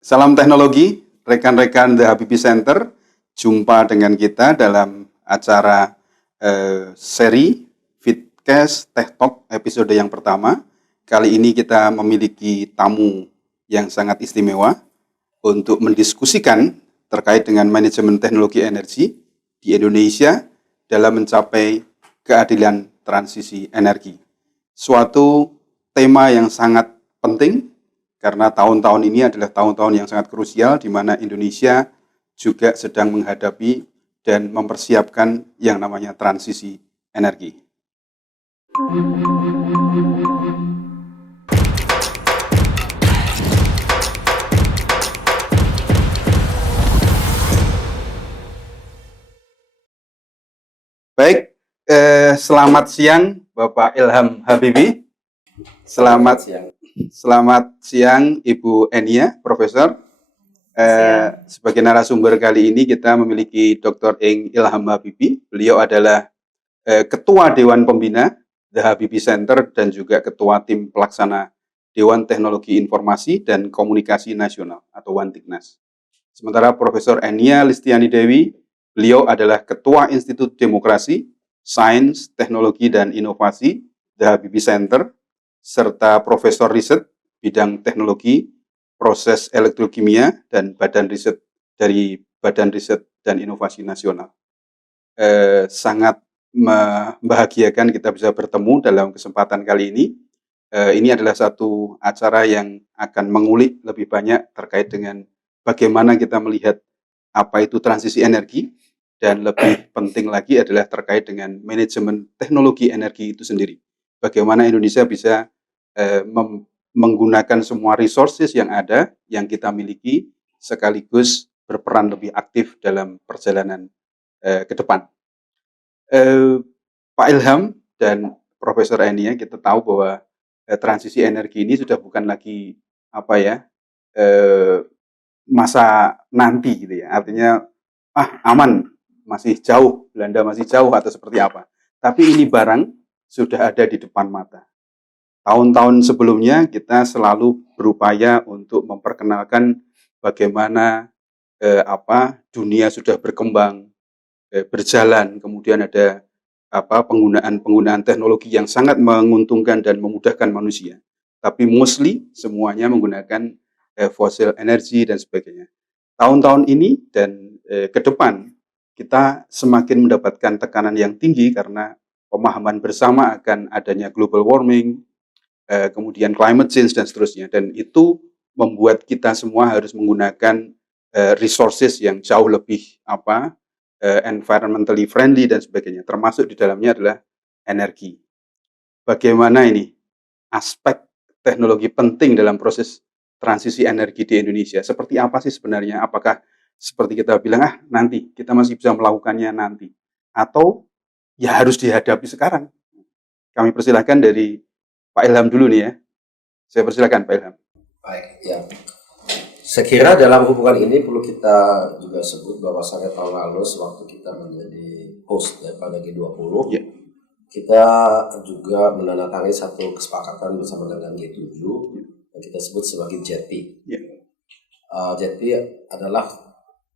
Salam teknologi, rekan-rekan The Habibie Center. Jumpa dengan kita dalam acara seri Fitcast Tech Talk episode yang pertama. Kali ini kita memiliki tamu yang sangat istimewa untuk mendiskusikan terkait dengan manajemen teknologi energi di Indonesia dalam mencapai keadilan transisi energi. Suatu tema yang sangat penting karena tahun-tahun ini adalah tahun-tahun yang sangat krusial di mana Indonesia juga sedang menghadapi dan mempersiapkan yang namanya transisi energi. Baik, selamat siang Bapak Ilham Habibie. Selamat siang Ibu Enia, Profesor. Sebagai narasumber kali ini kita memiliki Dr. Ing Ilham Habibie. Beliau adalah Ketua Dewan Pembina The Habibie Center dan juga Ketua Tim Pelaksana Dewan Teknologi Informasi dan Komunikasi Nasional atau Wantiknas. Sementara Profesor Enia Listiani Dewi, beliau adalah Ketua Institut Demokrasi, Sains, Teknologi, dan Inovasi The Habibie Center, serta Profesor Riset bidang teknologi, proses elektrokimia, dan Badan Riset dari Badan Riset dan Inovasi Nasional. Sangat membahagiakan kita bisa bertemu dalam kesempatan kali ini. Ini adalah satu acara yang akan mengulik lebih banyak terkait dengan bagaimana kita melihat apa itu transisi energi, dan lebih penting lagi adalah terkait dengan manajemen teknologi energi itu sendiri. Bagaimana Indonesia bisa menggunakan semua resources yang ada, yang kita miliki, sekaligus berperan lebih aktif dalam perjalanan ke depan. Pak Ilham dan Profesor Enia, kita tahu bahwa transisi energi ini sudah bukan lagi masa nanti gitu ya. Artinya aman, masih jauh, Belanda masih jauh atau seperti apa. Tapi ini barang sudah ada di depan mata. Tahun-tahun sebelumnya kita selalu berupaya untuk memperkenalkan bagaimana dunia sudah berkembang, berjalan, kemudian ada penggunaan teknologi yang sangat menguntungkan dan memudahkan manusia. Tapi mostly semuanya menggunakan fossil energy dan sebagainya. Tahun-tahun ini dan ke depan kita semakin mendapatkan tekanan yang tinggi karena pemahaman bersama akan adanya global warming, kemudian climate change dan seterusnya, dan itu membuat kita semua harus menggunakan resources yang jauh lebih environmentally friendly dan sebagainya, termasuk di dalamnya adalah energi. Bagaimana ini aspek teknologi penting dalam proses transisi energi di Indonesia? Seperti apa sih sebenarnya? Apakah seperti kita bilang nanti kita masih bisa melakukannya nanti, atau ya harus dihadapi sekarang? Kami persilahkan dari Pak Ilham dulu nih ya. Saya persilakan Pak Ilham. Baik, ya. Saya kira dalam hubungan ini perlu kita juga sebut bahwasannya tahun lalu sewaktu kita menjadi host daripada G20, kita juga menandatangani satu kesepakatan bersama dengan G7 yang kita sebut sebagai JETP. JETP adalah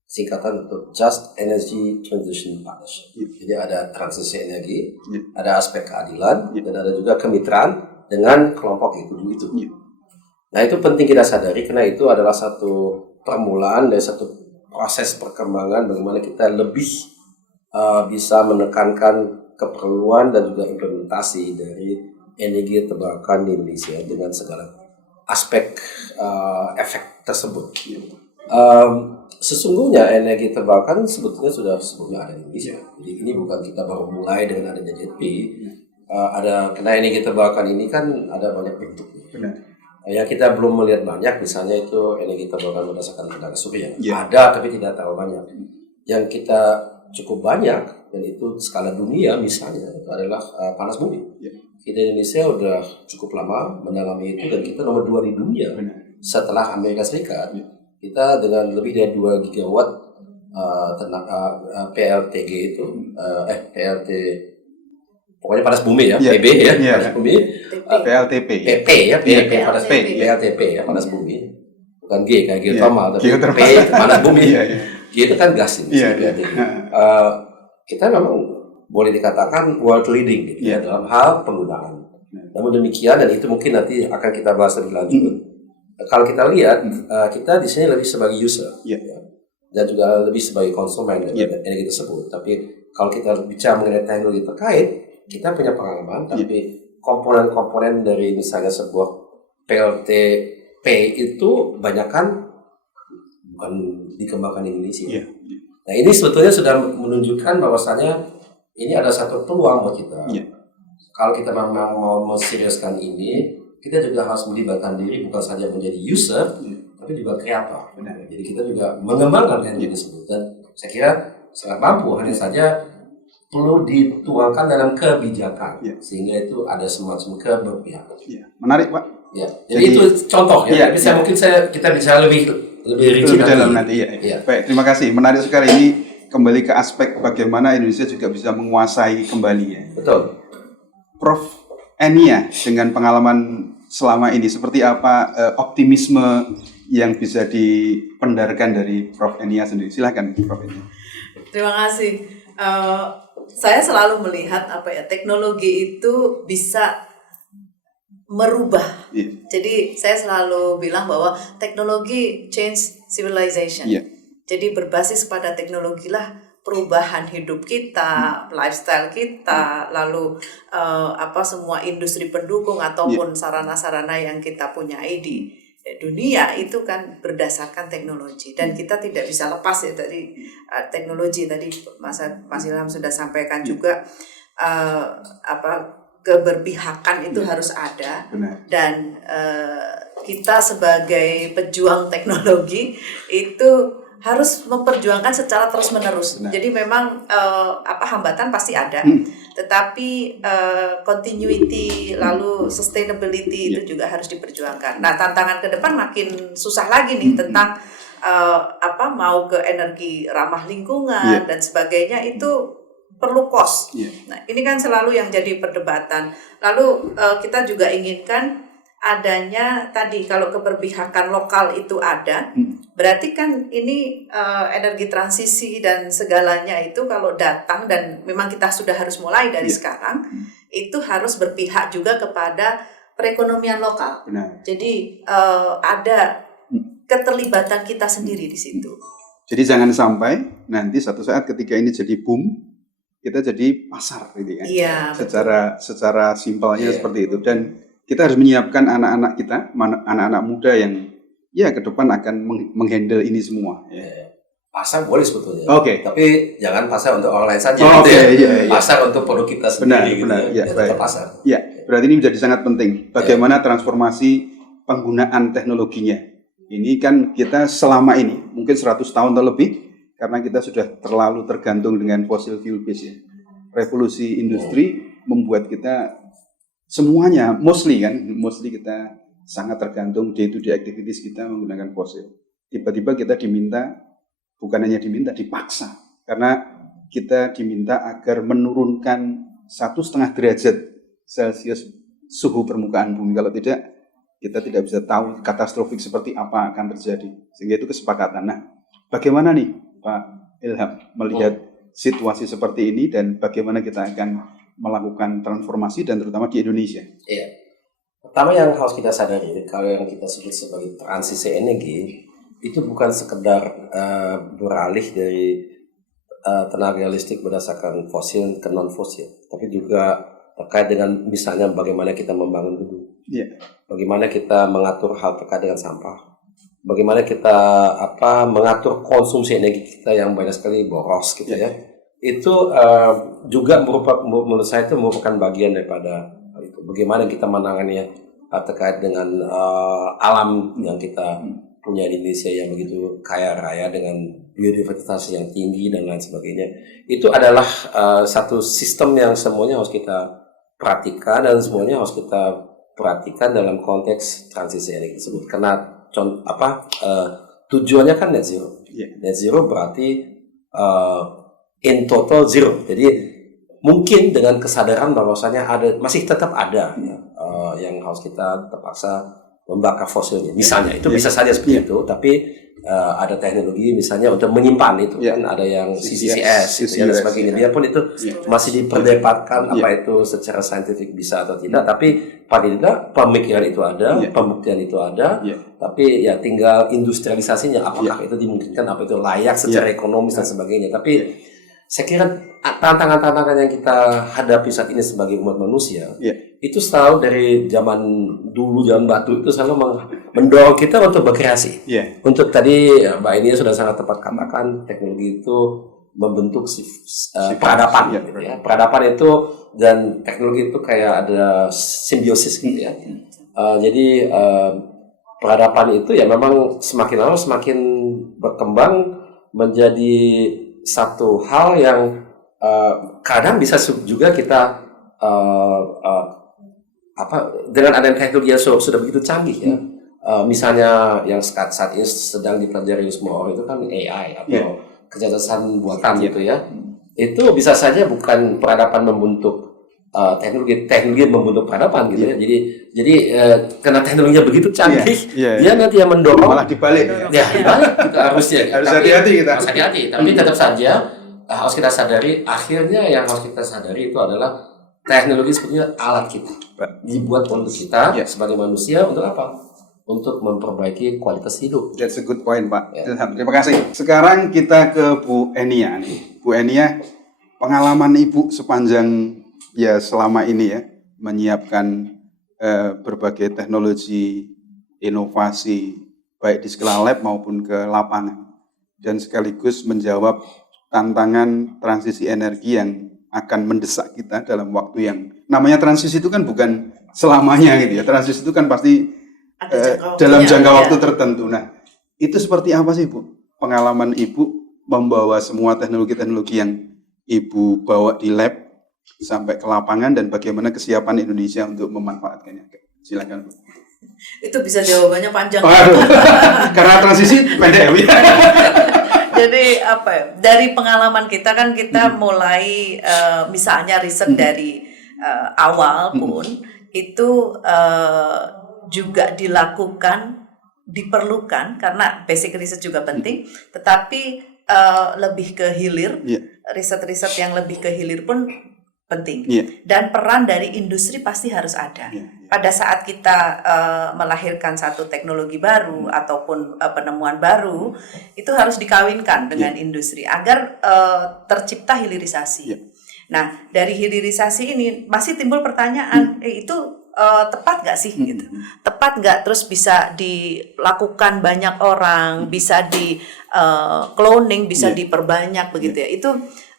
singkatan untuk Just Energy Transition Partnership. Jadi ada transisi energi, ada aspek keadilan, dan ada juga kemitraan dengan kelompok itu. Nah, itu penting kita sadari karena itu adalah satu permulaan dari satu proses perkembangan bagaimana kita lebih bisa menekankan keperluan dan juga implementasi dari energi terbarukan di Indonesia dengan segala aspek efek tersebut. Sesungguhnya energi terbarukan sebetulnya sudah sebelumnya ada di Indonesia. Jadi ini bukan kita baru mulai dengan adanya JETP. Karena energi terbarukan ini kan ada banyak bentuknya. Benar. Yang kita belum melihat banyak, misalnya itu energi terbarukan berdasarkan tenaga surya. Ada tapi tidak terlalu banyak. Yang kita cukup banyak dan itu skala dunia misalnya itu adalah panas bumi. Kita Indonesia udah cukup lama mendalami itu dan kita nomor 2 di dunia. Setelah Amerika Serikat. Kita dengan lebih dari 2 gigawatt PLTG itu PLT pokoknya panas bumi ya, PB ya, panas bumi, PLTP, PP ya, PLTP ya, panas bumi. bukan G kayak geothermal, tapi geothermal. P itu panas bumi. Iya, iya. G itu kan gas ini. Kita memang boleh dikatakan world leading gitu ya dalam hal penggunaan. Namun demikian, dan itu mungkin nanti akan kita bahas lebih lanjut. Kalau kita lihat, kita di sini lebih sebagai user, ya, dan juga lebih sebagai konsumen dari energi tersebut. Tapi kalau kita bicara mengenai teknologi terkait, kita punya pengalaman, tapi komponen-komponen dari misalnya sebuah PLTP itu banyak kan bukan dikembangkan di Indonesia. Nah, ini sebetulnya sudah menunjukkan bahwasanya ini ada satu peluang buat kita. Kalau kita memang mau menseriuskan ini, kita juga harus melibatkan diri bukan saja menjadi user, tapi juga kreator. Jadi kita juga mengembangkan energi tersebut. Dan saya kira sangat mampu, hanya saja perlu dituangkan dalam kebijakan, sehingga itu ada semacam keberpihakan. Menarik, Pak. Ya, jadi itu contoh ya. Bisa mungkin kita bisa lebih rinci dalam nanti. Baik, terima kasih. Menarik sekali ini, kembali ke aspek bagaimana Indonesia juga bisa menguasai kembali ya. Betul. Prof. Enia, dengan pengalaman selama ini, seperti apa optimisme yang bisa dipendarkan dari Prof. Enia sendiri? Silahkan, Prof. Enia. Terima kasih. Saya selalu melihat teknologi itu bisa merubah. Jadi saya selalu bilang bahwa teknologi change civilization. Jadi berbasis pada teknologi lah perubahan hidup kita, lifestyle kita, lalu semua industri pendukung ataupun sarana-sarana yang kita punyai di dunia itu kan berdasarkan teknologi, dan kita tidak bisa lepas ya dari teknologi. Tadi Mas Ilham sudah sampaikan juga keberpihakan itu harus ada. Dan kita sebagai pejuang teknologi itu harus memperjuangkan secara terus-menerus. Jadi memang hambatan pasti ada, tetapi continuity lalu sustainability itu juga harus diperjuangkan. Nah, tantangan ke depan makin susah lagi nih tentang mau ke energi ramah lingkungan dan sebagainya, itu perlu cost. Nah, ini kan selalu yang jadi perdebatan. Lalu kita juga inginkan adanya tadi, kalau keberpihakan lokal itu ada, berarti kan ini energi transisi dan segalanya itu kalau datang, dan memang kita sudah harus mulai dari sekarang, itu harus berpihak juga kepada perekonomian lokal. Jadi ada keterlibatan kita sendiri di situ. Jadi jangan sampai nanti satu saat ketika ini jadi boom, kita jadi pasar gitu kan. Secara simpelnya seperti itu. Dan kita harus menyiapkan anak-anak kita, anak-anak muda yang ke depan akan menghandle ini semua. Pasar boleh sebetulnya, tapi jangan pasar untuk online saja. Pasar untuk produk kita sendiri. Benar. Tetap pasar. Berarti ini menjadi sangat penting. Bagaimana transformasi penggunaan teknologinya. Ini kan kita selama ini, mungkin 100 tahun atau lebih, karena kita sudah terlalu tergantung dengan fossil fuel base ya. Revolusi industri membuat kita semuanya, mostly kita sangat tergantung day-to-day activities kita menggunakan fosil. Tiba-tiba kita bukan hanya diminta, dipaksa. Karena kita diminta agar menurunkan 1,5 derajat Celcius suhu permukaan bumi. Kalau tidak, kita tidak bisa tahu katastrofik seperti apa akan terjadi. Sehingga itu kesepakatan. Nah, bagaimana nih Pak Ilham melihat situasi seperti ini, dan bagaimana kita akan melakukan transformasi, dan terutama di Indonesia? Pertama yang harus kita sadari, kalau yang kita sebut sebagai transisi energi, itu bukan sekedar beralih dari tenaga listrik berdasarkan fosil ke non-fosil, tapi juga terkait dengan misalnya bagaimana kita membangun gedung, bagaimana kita mengatur hal terkait dengan sampah, bagaimana kita mengatur konsumsi energi kita yang banyak sekali boros gitu ya. Itu juga menurut saya itu merupakan bagian daripada itu. Bagaimana kita menangannya terkait dengan alam yang kita punya di Indonesia yang begitu kaya raya dengan biodiversitas yang tinggi dan lain sebagainya. Itu adalah satu sistem yang semuanya harus kita perhatikan, dan semuanya harus kita perhatikan dalam konteks transisi energi tersebut. Karena tujuannya kan net zero. Net zero berarti in total zero. Jadi mungkin dengan kesadaran bahwasanya masih tetap ada yang harus kita terpaksa membakar fosilnya. Misalnya itu bisa saja seperti itu, tapi ada teknologi misalnya untuk menyimpan itu kan ada yang CCS gitu, dan sebagainya. Biarpun itu masih diperdebatkan apa itu secara saintifik bisa atau tidak, tapi paling tidak pemikiran itu ada, pembuktian itu ada, tapi ya tinggal industrialisasinya apakah itu dimungkinkan, apa itu layak secara ekonomis dan sebagainya. Tapi saya kira tantangan-tantangan yang kita hadapi saat ini sebagai umat manusia itu selalu dari zaman dulu, zaman batu itu selalu mendorong kita untuk berkreasi. Untuk tadi Mbak ini sudah sangat tepat katakan teknologi itu membentuk peradaban gitu ya. Peradaban itu dan teknologi itu kayak ada simbiosis gitu ya. Jadi peradaban itu ya memang semakin lama semakin berkembang menjadi satu hal yang kadang bisa juga kita dengan adanya teknologi yang sudah begitu canggih ya, misalnya yang saat ini sedang dipelajari semua orang itu kan AI atau kecerdasan buatan gitu ya, itu bisa saja bukan peradaban membentuk teknologi membentuk peradaban gitu ya. Jadi karena teknologinya begitu canggih, dia nanti yang mendorong malah dibalik dibalik kita harusnya. Harus hati-hati kita. Harus hati-hati, tapi tetap saja harus kita sadari, akhirnya yang harus kita sadari itu adalah teknologi sebetulnya alat kita, dibuat untuk kita sebagai manusia untuk apa? Untuk memperbaiki kualitas hidup. That's a good point, Pak. Terima kasih. Sekarang kita ke Bu Enia nih. Bu Enia, pengalaman Ibu sepanjang selama ini menyiapkan berbagai teknologi inovasi baik di skala lab maupun ke lapangan, dan sekaligus menjawab tantangan transisi energi yang akan mendesak kita dalam waktu yang namanya transisi itu kan bukan selamanya gitu ya. Transisi itu kan pasti dalam jangka waktu tertentu. Nah, itu seperti apa sih Bu pengalaman Ibu membawa semua teknologi-teknologi yang Ibu bawa di lab sampai ke lapangan, dan bagaimana kesiapan Indonesia untuk memanfaatkannya? Silakan Bu. Itu bisa jawabannya panjang. Karena transisi pendek ya. Jadi dari pengalaman kita kan kita mulai misalnya riset dari awal pun itu juga diperlukan karena basic riset juga penting, tetapi lebih ke hilir, riset-riset yang lebih ke hilir pun penting, dan peran dari industri pasti harus ada. Pada saat kita melahirkan satu teknologi baru ataupun penemuan baru, itu harus dikawinkan dengan industri agar tercipta hilirisasi. Nah, dari hilirisasi ini masih timbul pertanyaan, itu tepat nggak sih gitu? Tepat nggak? Terus bisa dilakukan banyak orang, bisa di cloning, bisa diperbanyak begitu ya? Itu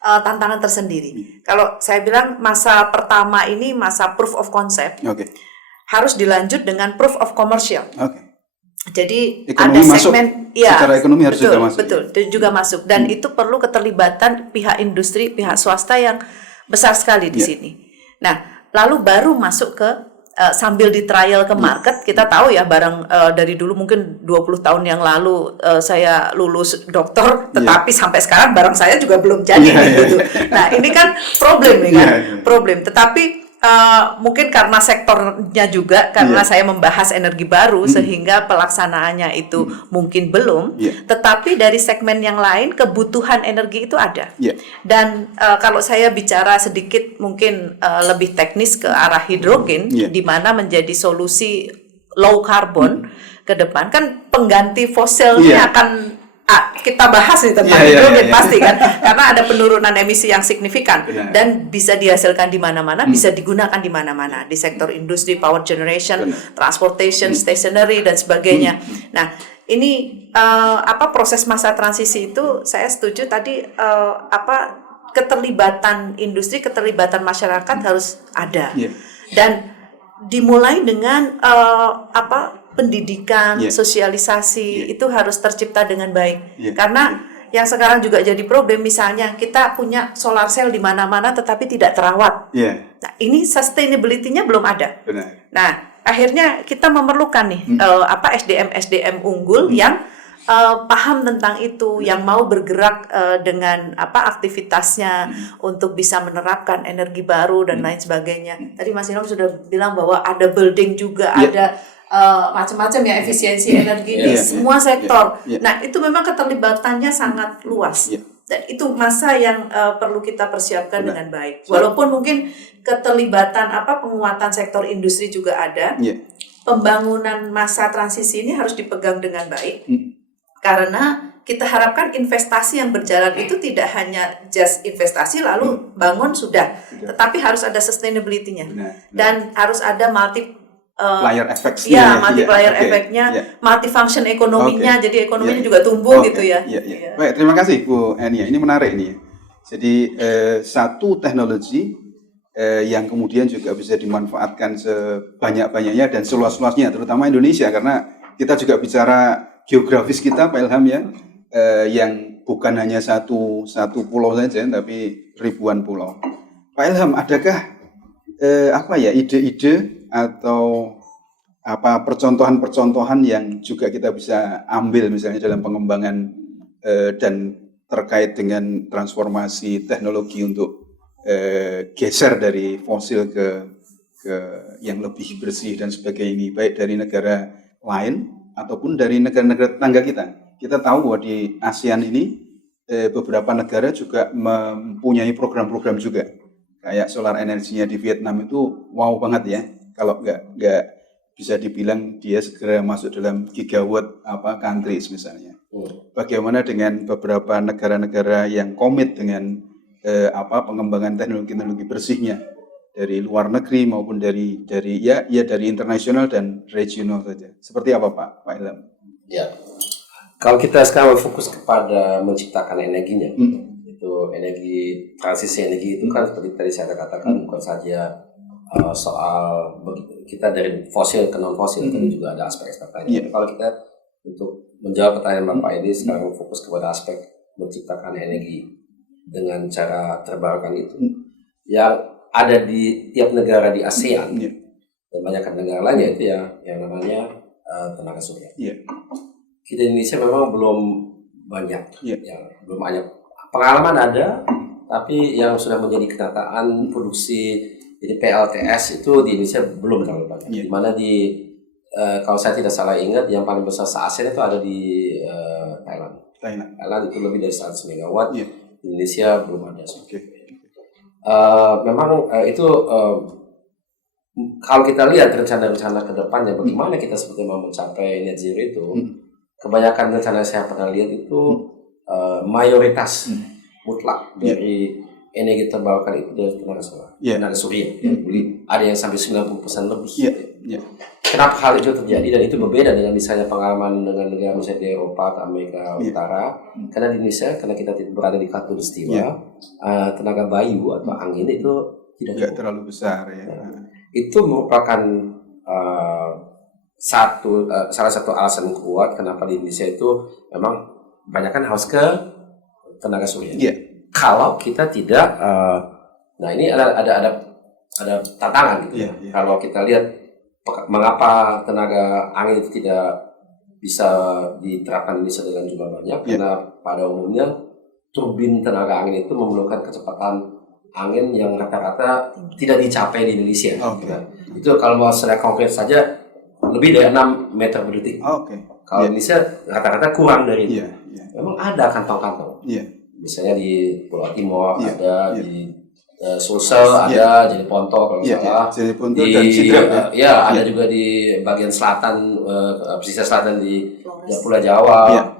tantangan tersendiri. Kalau saya bilang masa pertama ini masa proof of concept, harus dilanjut dengan proof of commercial. Jadi ekonomi ada segmen, secara ekonomi harus juga masuk. Betul, juga masuk, dan itu perlu keterlibatan pihak industri, pihak swasta yang besar sekali di sini. Nah, lalu baru masuk ke sambil di trial ke market. Kita tahu ya barang dari dulu mungkin 20 tahun yang lalu saya lulus doktor, tetapi sampai sekarang barang saya juga belum jadi gitu. Nah, ini kan problem nih kan, problem. Tetapi mungkin karena sektornya juga, karena saya membahas energi baru sehingga pelaksanaannya itu mungkin belum, tetapi dari segmen yang lain kebutuhan energi itu ada. Dan kalau saya bicara sedikit mungkin lebih teknis ke arah hidrogen, di mana menjadi solusi low carbon ke depan, kan pengganti fosilnya akan kita bahas nih tentang hidrogen pasti kan, karena ada penurunan emisi yang signifikan dan bisa dihasilkan di mana-mana, bisa digunakan di mana-mana, di sektor industri, power generation, transportation, stationery dan sebagainya. Nah, ini proses masa transisi itu saya setuju tadi, keterlibatan industri, keterlibatan masyarakat harus ada, dan dimulai dengan pendidikan, sosialisasi itu harus tercipta dengan baik. Karena yang sekarang juga jadi problem, misalnya kita punya solar cell di mana-mana tetapi tidak terawat. Nah, ini sustainability-nya belum ada. Nah, akhirnya kita memerlukan nih SDM unggul yang paham tentang itu, yang mau bergerak dengan aktivitasnya untuk bisa menerapkan energi baru dan lain sebagainya. Tadi Mas Ilham sudah bilang bahwa ada building juga, ada macam-macam ya, efisiensi energi di semua sektor. Nah, itu memang keterlibatannya sangat luas. Dan itu masa yang perlu kita persiapkan dengan baik. Walaupun mungkin keterlibatan penguatan sektor industri juga ada. Pembangunan masa transisi ini harus dipegang dengan baik. Karena kita harapkan investasi yang berjalan itu tidak hanya just investasi lalu bangun sudah, tetapi harus ada sustainability-nya. Dan harus ada multiplier efeknya, multifunction ekonominya, jadi ekonominya juga tumbuh gitu ya. Baik, terima kasih Bu Enia. Ini menarik ini. Jadi satu teknologi yang kemudian juga bisa dimanfaatkan sebanyak-banyaknya dan seluas-luasnya, terutama Indonesia, karena kita juga bicara geografis kita, Pak Ilham ya, yang bukan hanya satu pulau saja, tapi ribuan pulau. Pak Ilham, adakah ide-ide atau percontohan-percontohan yang juga kita bisa ambil misalnya dalam pengembangan dan terkait dengan transformasi teknologi untuk geser dari fosil ke yang lebih bersih dan sebagainya ini, baik dari negara lain ataupun dari negara-negara tetangga kita. Kita tahu bahwa di ASEAN ini beberapa negara juga mempunyai program-program juga. Kayak solar energinya di Vietnam itu wow banget ya. Kalau nggak bisa dibilang dia segera masuk dalam gigawatt countries misalnya. Bagaimana dengan beberapa negara-negara yang komit dengan pengembangan teknologi bersihnya dari luar negeri maupun dari internasional dan regional saja. Seperti apa Pak Ilham? Ya, kalau kita sekarang fokus kepada menciptakan energinya, itu energi transisi energi itu kan seperti tadi saya katakan bukan saja soal kita dari fosil ke non fosil, tapi juga ada aspek-aspek lainnya. Kalau kita untuk menjawab pertanyaan Bapak ini sekarang fokus kepada aspek menciptakan energi dengan cara terbarukan itu, yang ada di tiap negara di ASEAN dan banyak negara lainnya itu yang namanya tenaga surya. Kita di Indonesia memang belum banyak, belum banyak pengalaman ada, tapi yang sudah menjadi kenyataan produksi jadi PLTS itu di Indonesia belum terlalu banyak. Di mana kalau saya tidak salah ingat yang paling besar se-ASEAN itu ada di Thailand itu lebih dari 100 megawatt. Di Indonesia belum ada. Memang itu kalau kita lihat rencana-rencana ke depannya bagaimana kita sebetulnya mau mencapai net zero itu, kebanyakan rencana saya pernah lihat itu mayoritas mutlak dari energi terbarukan itu dari tenaga surya. Ada yang sampai 90% lebih. Kenapa hal itu terjadi dan itu berbeda dengan misalnya pengalaman dengan negara misalnya di Eropa atau Amerika Utara? Karena di Indonesia, karena kita berada di khatulistiwa, tenaga bayu atau angin itu tidak terlalu besar ya. Itu merupakan salah satu alasan kuat kenapa di Indonesia itu memang kebanyakan harus ke tenaga surya. Kalau kita tidak, nah ini ada tantangan gitu. Kalau kita lihat mengapa tenaga angin itu tidak bisa diterapkan di Indonesia dengan jumlah banyak, karena pada umumnya turbin tenaga angin itu memerlukan kecepatan angin yang rata-rata tidak dicapai di Indonesia. Itu kalau mau secara konkret saja lebih dari 6 meter per detik. Kalau Indonesia rata-rata kurang dari itu. Memang ada kantong-kantong. Misalnya di Pulau Timur ada, di Sulsel ada, jadi Ponto kalau salah. Jadi Ponto dan Sidrap ada juga di bagian selatan, pesisir selatan di Pulau Jawa.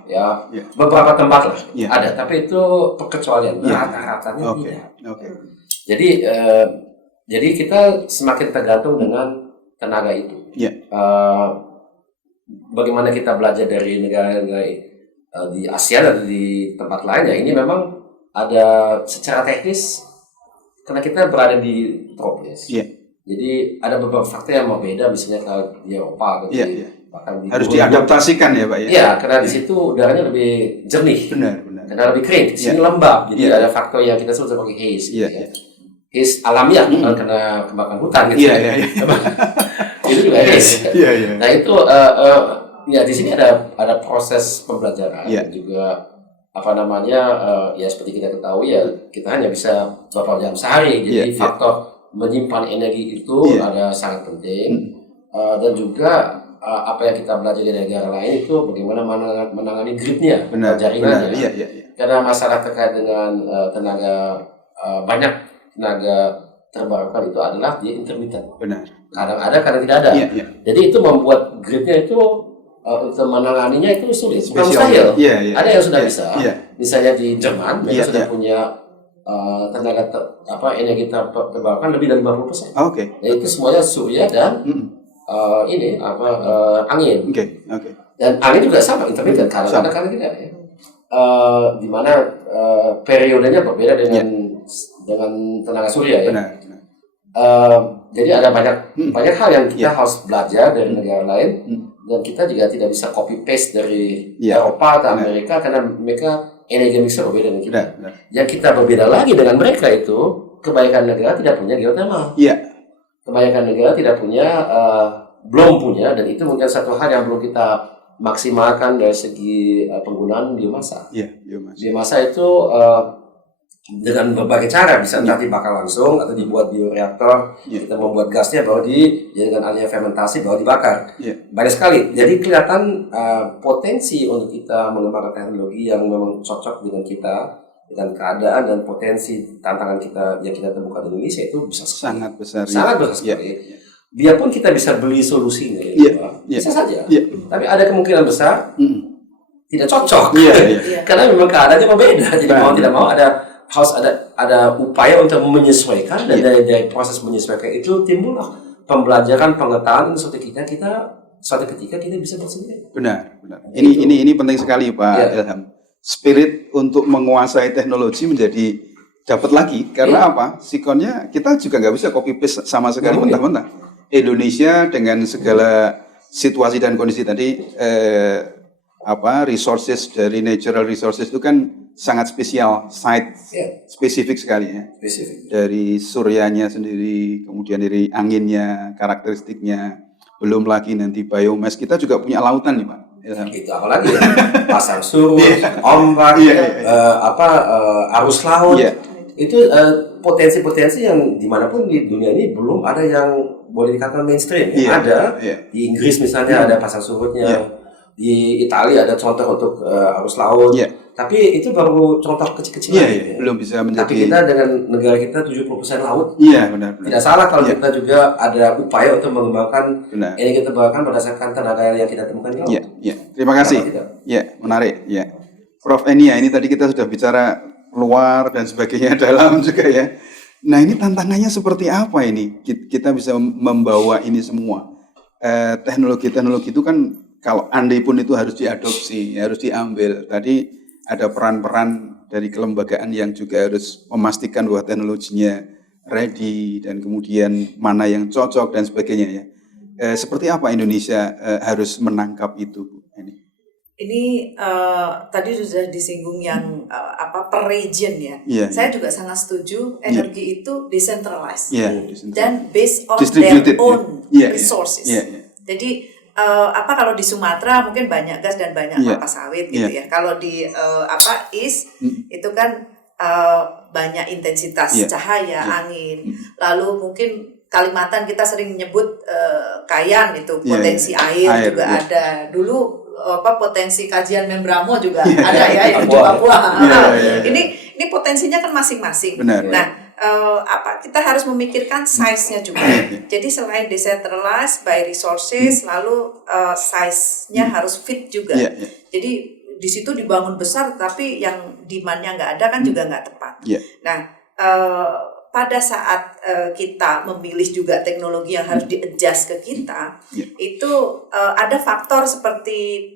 Beberapa tempat lah ada, tapi itu perkecualian. Rata-ratanya tidak. Jadi kita semakin tergantung dengan tenaga itu. Bagaimana kita belajar dari negara-negara di Asia dan di tempat lainnya, ini memang ada secara teknis karena kita berada di tropis. Jadi ada beberapa faktor yang berbeda, misalnya kalau di Eropa bahkan harus diadaptasikan ya Pak ya. Iya, karena di situ udaranya lebih jernih. Benar. Karena lebih kering. Di sini lembab. Jadi ada faktor yang kita sebut sebagai haze. Haze alamiah bukan karena kebakaran hutan gitu. Itu juga haze. Nah itu di sini ada proses pembelajaran juga seperti kita ketahui kita hanya bisa beberapa jam sehari, jadi faktor menyimpan energi itu ada sangat penting dan juga apa yang kita belajar di negara lain itu bagaimana menangani gridnya, jaringannya. Iya. Karena masalah terkait dengan banyak tenaga terbarukan itu adalah dia intermittent. Benar. Kadang ada, kadang tidak ada. Iya. Jadi itu membuat gridnya itu untuk menanganinya itu sulit. Bukan Spesial. mustahil. Iya. Ada yang sudah bisa. Iya. Misalnya di Jerman, mereka sudah Iya. punya tenaga energi terbarukan lebih dari 50%. Oke. Itu semuanya surya dan angin. Oke. Dan angin juga sama, intermittent. Kadang-kadang tidak ya. Di mana periodenya berbeda dengan tenaga surya ya. Benar. Jadi ada banyak hal yang kita harus belajar dari negara lain dan kita juga tidak bisa copy paste dari Eropa atau Amerika karena mereka energi mixer berbeda dengan kita. Yang kita berbeda lagi dengan mereka itu kebanyakan negara tidak punya geothermal. Iya. Kebanyakan negara tidak punya, belum punya, dan itu mungkin satu hal yang belum kita maksimalkan dari segi penggunaan biomasa. Iya, biomasa itu dengan berbagai cara bisa entah dibakar langsung atau dibuat bioreaktor. Kita membuat gasnya baru dengan adanya fermentasi baru dibakar. Banyak sekali. Jadi kelihatan potensi untuk kita mengembangkan teknologi yang memang cocok dengan kita, dengan keadaan dan potensi tantangan kita yang kita temukan di Indonesia itu besar sekali. Sangat besar sekali. Biarpun kita bisa beli solusinya, bisa saja. Tapi ada kemungkinan besar tidak cocok. Karena memang keadaannya berbeda. Jadi mau tidak mau harus ada upaya untuk menyesuaikan, dan dari proses menyesuaikan itu timbullah pembelajaran pengetahuan suatu ketika kita bisa bersendiri. Benar. Ini penting sekali Pak Ilham. Spirit untuk menguasai teknologi menjadi dapat lagi karena apa? Sikonnya kita juga nggak bisa copy paste sama sekali mentah-mentah. Indonesia dengan segala situasi dan kondisi tadi resources dari natural resources itu kan sangat spesial, spesifik sekali ya. Dari suryanya sendiri, kemudian dari anginnya, karakteristiknya, belum lagi nanti biomass. Kita juga punya lautan nih Pak Ilham. Itu apalagi ya? Pasang surut, ombak, arus laut. Itu potensi-potensi yang dimanapun di dunia ini belum ada yang boleh dikatakan mainstream. Ada di Inggris misalnya ada pasang surutnya. Di Italia ada contoh untuk arus laut. Tapi itu baru contoh kecil-kecil. Belum bisa menjadi. Tapi kita dengan negara kita 70% laut. Benar. Tidak salah kalau kita juga ada upaya untuk mengembangkan energi terbarukan berdasarkan tenaga yang kita temukan di laut. Terima kasih. Menarik. Prof Enia, ini tadi kita sudah bicara luar dan sebagainya, dalam juga ya. Nah, ini tantangannya seperti apa ini? Kita bisa membawa ini semua. Teknologi itu kan kalau andai pun itu harus diadopsi, harus diambil. Tadi ada peran-peran dari kelembagaan yang juga harus memastikan bahwa teknologinya ready dan kemudian mana yang cocok dan sebagainya ya. Seperti apa Indonesia harus menangkap itu, Bu? Ini tadi sudah disinggung yang per region ya. Saya juga sangat setuju energi itu decentralized dan based on their own resources. Jadi kalau di Sumatera mungkin banyak gas dan banyak kelapa sawit gitu ya. Kalau di East itu kan banyak intensitas cahaya, angin. Lalu mungkin Kalimantan kita sering menyebut Kayan itu potensi air juga ada. Dulu potensi kajian Membramo juga ada ya yang di Papua. Ini potensinya kan masing-masing. Nah, kita harus memikirkan size-nya juga. Jadi selain decentralized by resources, lalu size-nya harus fit juga. Jadi di situ dibangun besar, tapi yang demand-nya nggak ada kan juga nggak tepat. Nah, pada saat kita memilih juga teknologi yang harus di-adjust ke kita, itu ada faktor seperti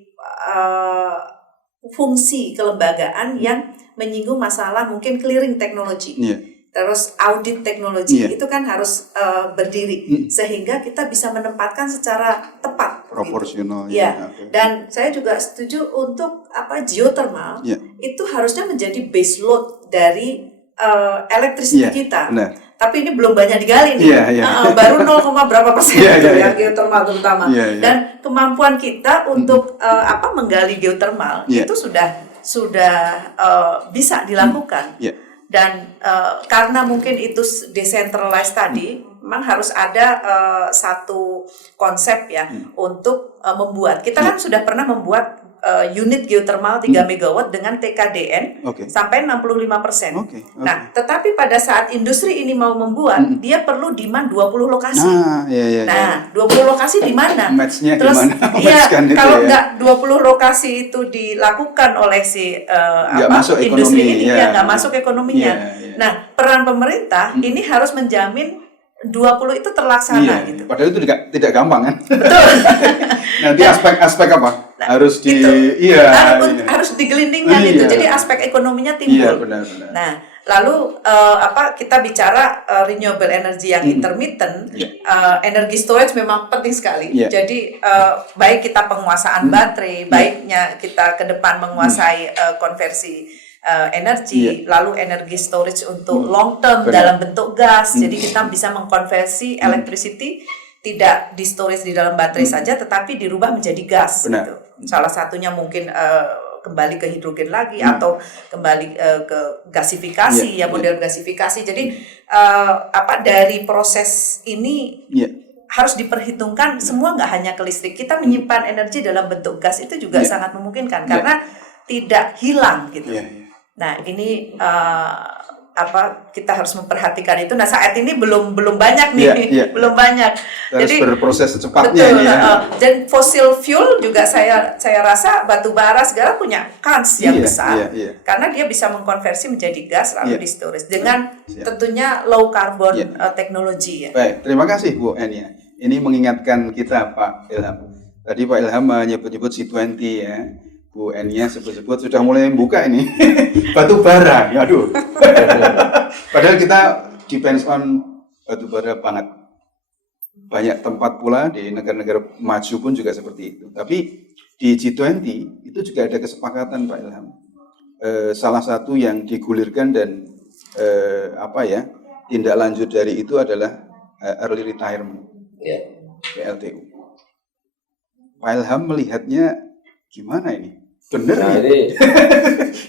fungsi kelembagaan yang menyinggung masalah mungkin clearing teknologi. Terus audit teknologi itu kan harus berdiri sehingga kita bisa menempatkan secara tepat, proporsional. Dan saya juga setuju untuk geothermal itu harusnya menjadi base load dari elektrisiti kita. Tapi ini belum banyak digali nih. Baru 0, berapa persen itu ya geothermal terutama. Dan kemampuan kita untuk menggali geothermal itu sudah bisa dilakukan. Dan karena mungkin itu decentralized tadi, memang harus ada satu konsep ya untuk membuat. Kita kan sudah pernah membuat unit geothermal 3 megawatt dengan TKDN sampai 65%. Nah, tetapi pada saat industri ini mau membuat, dia perlu demand 20 lokasi. Nah, 20 lokasi di mana? Match-nya terus dimana? iya, kalau nggak 20 lokasi itu dilakukan oleh si industri ini, ya nggak masuk ekonominya. Nah, peran pemerintah ini harus menjamin 20 itu terlaksana gitu. Padahal itu tidak gampang kan? Betul. Nanti aspek apa? Harus harus digelindingkan itu. Jadi aspek ekonominya timbul. Benar. Nah, lalu kita bicara renewable energy yang intermittent, energi storage memang penting sekali. Jadi baik kita penguasaan baterai, baiknya kita ke depan menguasai konversi energi, lalu energi storage untuk long term dalam bentuk gas. Jadi kita bisa mengkonversi electricity tidak di storage di dalam baterai saja, tetapi dirubah menjadi gas. Gitu. Salah satunya mungkin kembali ke hidrogen lagi atau kembali ke gasifikasi, model gasifikasi. Jadi dari proses ini harus diperhitungkan semua, nggak hanya ke listrik. Kita menyimpan energi dalam bentuk gas itu juga sangat memungkinkan karena tidak hilang gitu. Nah, ini kita harus memperhatikan itu. Nah, saat ini belum banyak nih, belum banyak. Jadi berproses secepatnya. Betul. Dan fossil fuel juga saya rasa batu bara segala punya kans yang besar, karena dia bisa mengkonversi menjadi gas lalu di storage dengan tentunya low carbon teknologi. Baik, terima kasih Bu Enia. Ini mengingatkan kita Pak Ilham. Tadi Pak Ilham menyebut C20 ya. Bu Enia sebut-sebut sudah mulai membuka ini batu bara, aduh. Padahal kita depends on batu bara banget. Banyak tempat pula di negara-negara maju pun juga seperti itu. Tapi di G20 itu juga ada kesepakatan Pak Ilham. Salah satu yang digulirkan dan tindak lanjut dari itu adalah early retirement, PLTU. Pak Ilham melihatnya gimana ini? Bener nih?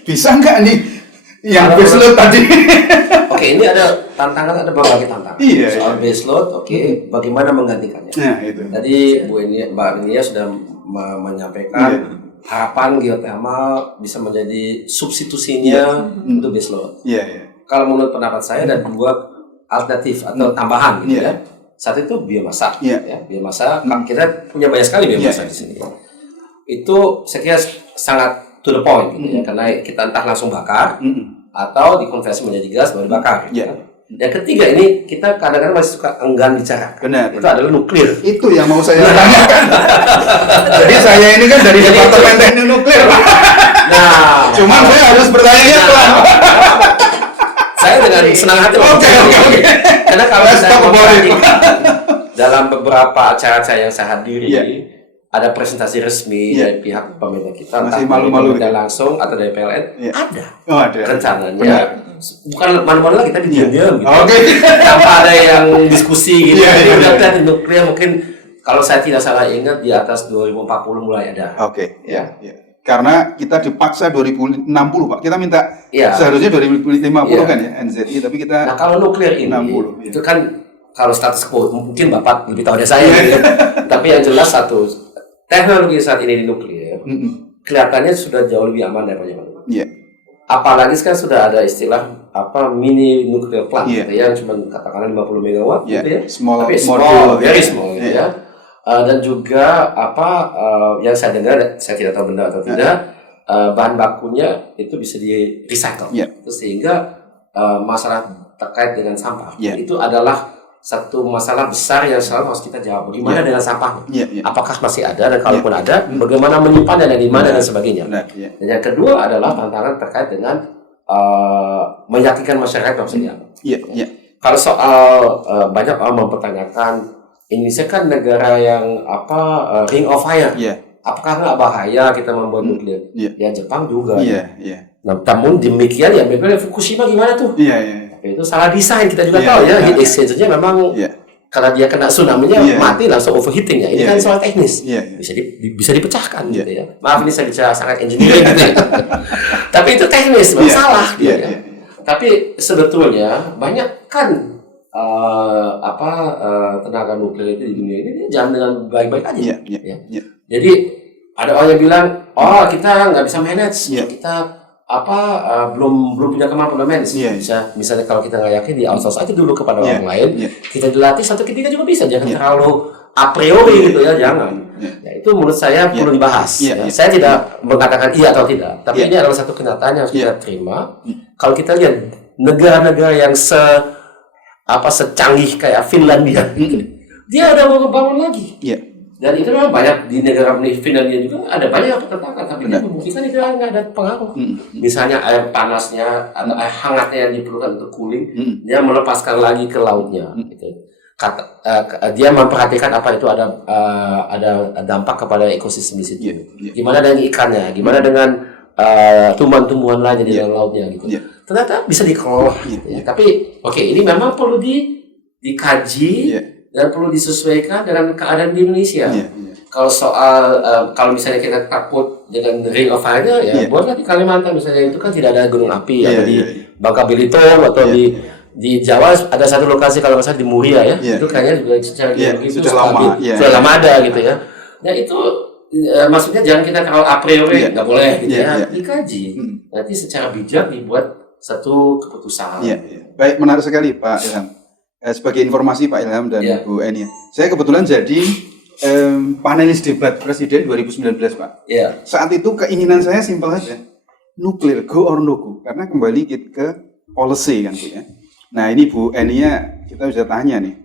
Bisa nggak nih yang baseload tadi? Oke, ini ada tantangan, ada berbagai tantangan. Soal baseload, bagaimana menggantikannya? Nah, itu. Tadi Mbak Enia sudah menyampaikan harapan geothermal bisa menjadi substitusinya untuk baseload. Kalau menurut pendapat saya ada dua alternatif atau tambahan gitu ya. Satu itu biomasa. Biomasa, kita punya banyak sekali biomasa di sini. Itu saya kira sangat to the point gitu ya, karena kita entah langsung bakar atau dikonversi menjadi gas baru dibakar. Yang ketiga ini kita kadang-kadang masih suka enggan bicara. Itu adalah nuklir. Itu yang mau saya tanyakan. Jadi saya ini kan dari Departemen Teknik Nuklir. Nah, cuman saya harus bertanya pelan. Saya dengan senang hati. Oke. Karena kalau saya dalam beberapa acara-acara yang saya hadiri, ada presentasi resmi dari pihak pemerintah kita, masih malu-malu langsung atau dari PLN, ada rencananya. Bukan malu-malu lagi, kita diam-diam gitu. Tanpa ada yang diskusi gitu. Jadi udah kelihatan nuklir mungkin kalau saya tidak salah ingat di atas 2040 mulai ada. Karena kita dipaksa 2060 Pak. Kita minta seharusnya 2050 kan ya NZI, tapi kita. Nah, kalau nuklir ini 60, itu kan kalau status quo mungkin Bapak lebih tahu dari saya gitu. Tapi yang jelas satu, teknologi saat ini di nuklir kelihatannya sudah jauh lebih aman daripada zaman dulu. Apalagi sekarang sudah ada istilah mini nuclear plant yang cuma katakanlah 50 megawatt gitu ya. Tapi small, very small gitu ya. Dan juga yang saya dengar, saya tidak tahu benar atau tidak, bahan bakunya itu bisa di recycle. Sehingga masalah terkait dengan sampah itu adalah satu masalah besar yang selalu harus kita jawab. Bagaimana dengan sampahnya? Apakah masih ada, dan kalaupun ada, bagaimana menyimpannya dan di mana dan sebagainya. Dan yang kedua adalah tantangan terkait dengan meyakinkan masyarakat bahwa sedia. Kalau soal banyak orang mempertanyakan, Indonesia kan negara yang ring of fire. Apakah nggak bahaya kita membuat nuklir? Ya Jepang juga. Namun demikian ya, memang Fukushima gimana tuh? Itu salah desain, kita juga tahu ya, heat exchange-nya memang karena dia kena tsunami-nya mati langsung overheating ya. Ini kan soal teknis, bisa dipecahkan gitu ya. Maaf ini saya bicara sangat engineering gitu ya. Tapi itu teknis, memang salah gitu ya. Tapi sebetulnya banyak kan tenaga nuklir itu di dunia ini dia jalan dengan baik-baik aja. Iya. Jadi ada orang yang bilang, oh kita nggak bisa manage, kita belum punya kemampuan manage. Bisa misalnya kalau kita nggak yakin, di outsource aja dulu kepada orang lain. Kita dilatih satu ketika juga bisa, jangan terlalu a priori gitu ya, jangan. Ya, itu menurut saya perlu dibahas. Saya tidak mengatakan iya atau tidak, tapi ini adalah satu kenyataan yang harus kita terima. Kalau kita lihat negara-negara yang secanggih kayak Finlandia, dia udah mau ngebangun lagi. Dan itu memang banyak di negara Finlandia juga ada banyak yang tertekan, tapi dia membuktikan itu nggak ada pengaruh. Misalnya air panasnya atau air hangatnya yang diperlukan untuk cooling, dia melepaskan lagi ke lautnya. Gitu. Dia memperhatikan apa itu ada dampak kepada ekosistem di situ. Gimana dengan ikannya, gimana dengan tumbuhan-tumbuhan lainnya di dalam lautnya gitu. Ternyata bisa dikelola. Tapi ini memang perlu dikaji. Dan perlu disesuaikan dengan keadaan di Indonesia. Kalau kalau misalnya kita takut dengan Ring of Fire, buatlah di Kalimantan misalnya, itu kan tidak ada gunung api, atau di Bangka Belitung atau di Jawa ada satu lokasi kalau nggak salah di Muria itu kayaknya juga secara geologi sudah lama ada gitu ya. Nah itu maksudnya jangan kita terlalu a priori, nggak boleh gitu dikaji. Nanti secara bijak dibuat satu keputusan. Baik, menarik sekali Pak Ilham. Sebagai informasi Pak Ilham dan Bu Enia, saya kebetulan jadi panelis debat Presiden 2019 Pak. Saat itu keinginan saya simpel saja, nuklir go or no go, karena kembali ke policy kan Bu ya. Nah ini Bu Enia, kita bisa tanya nih,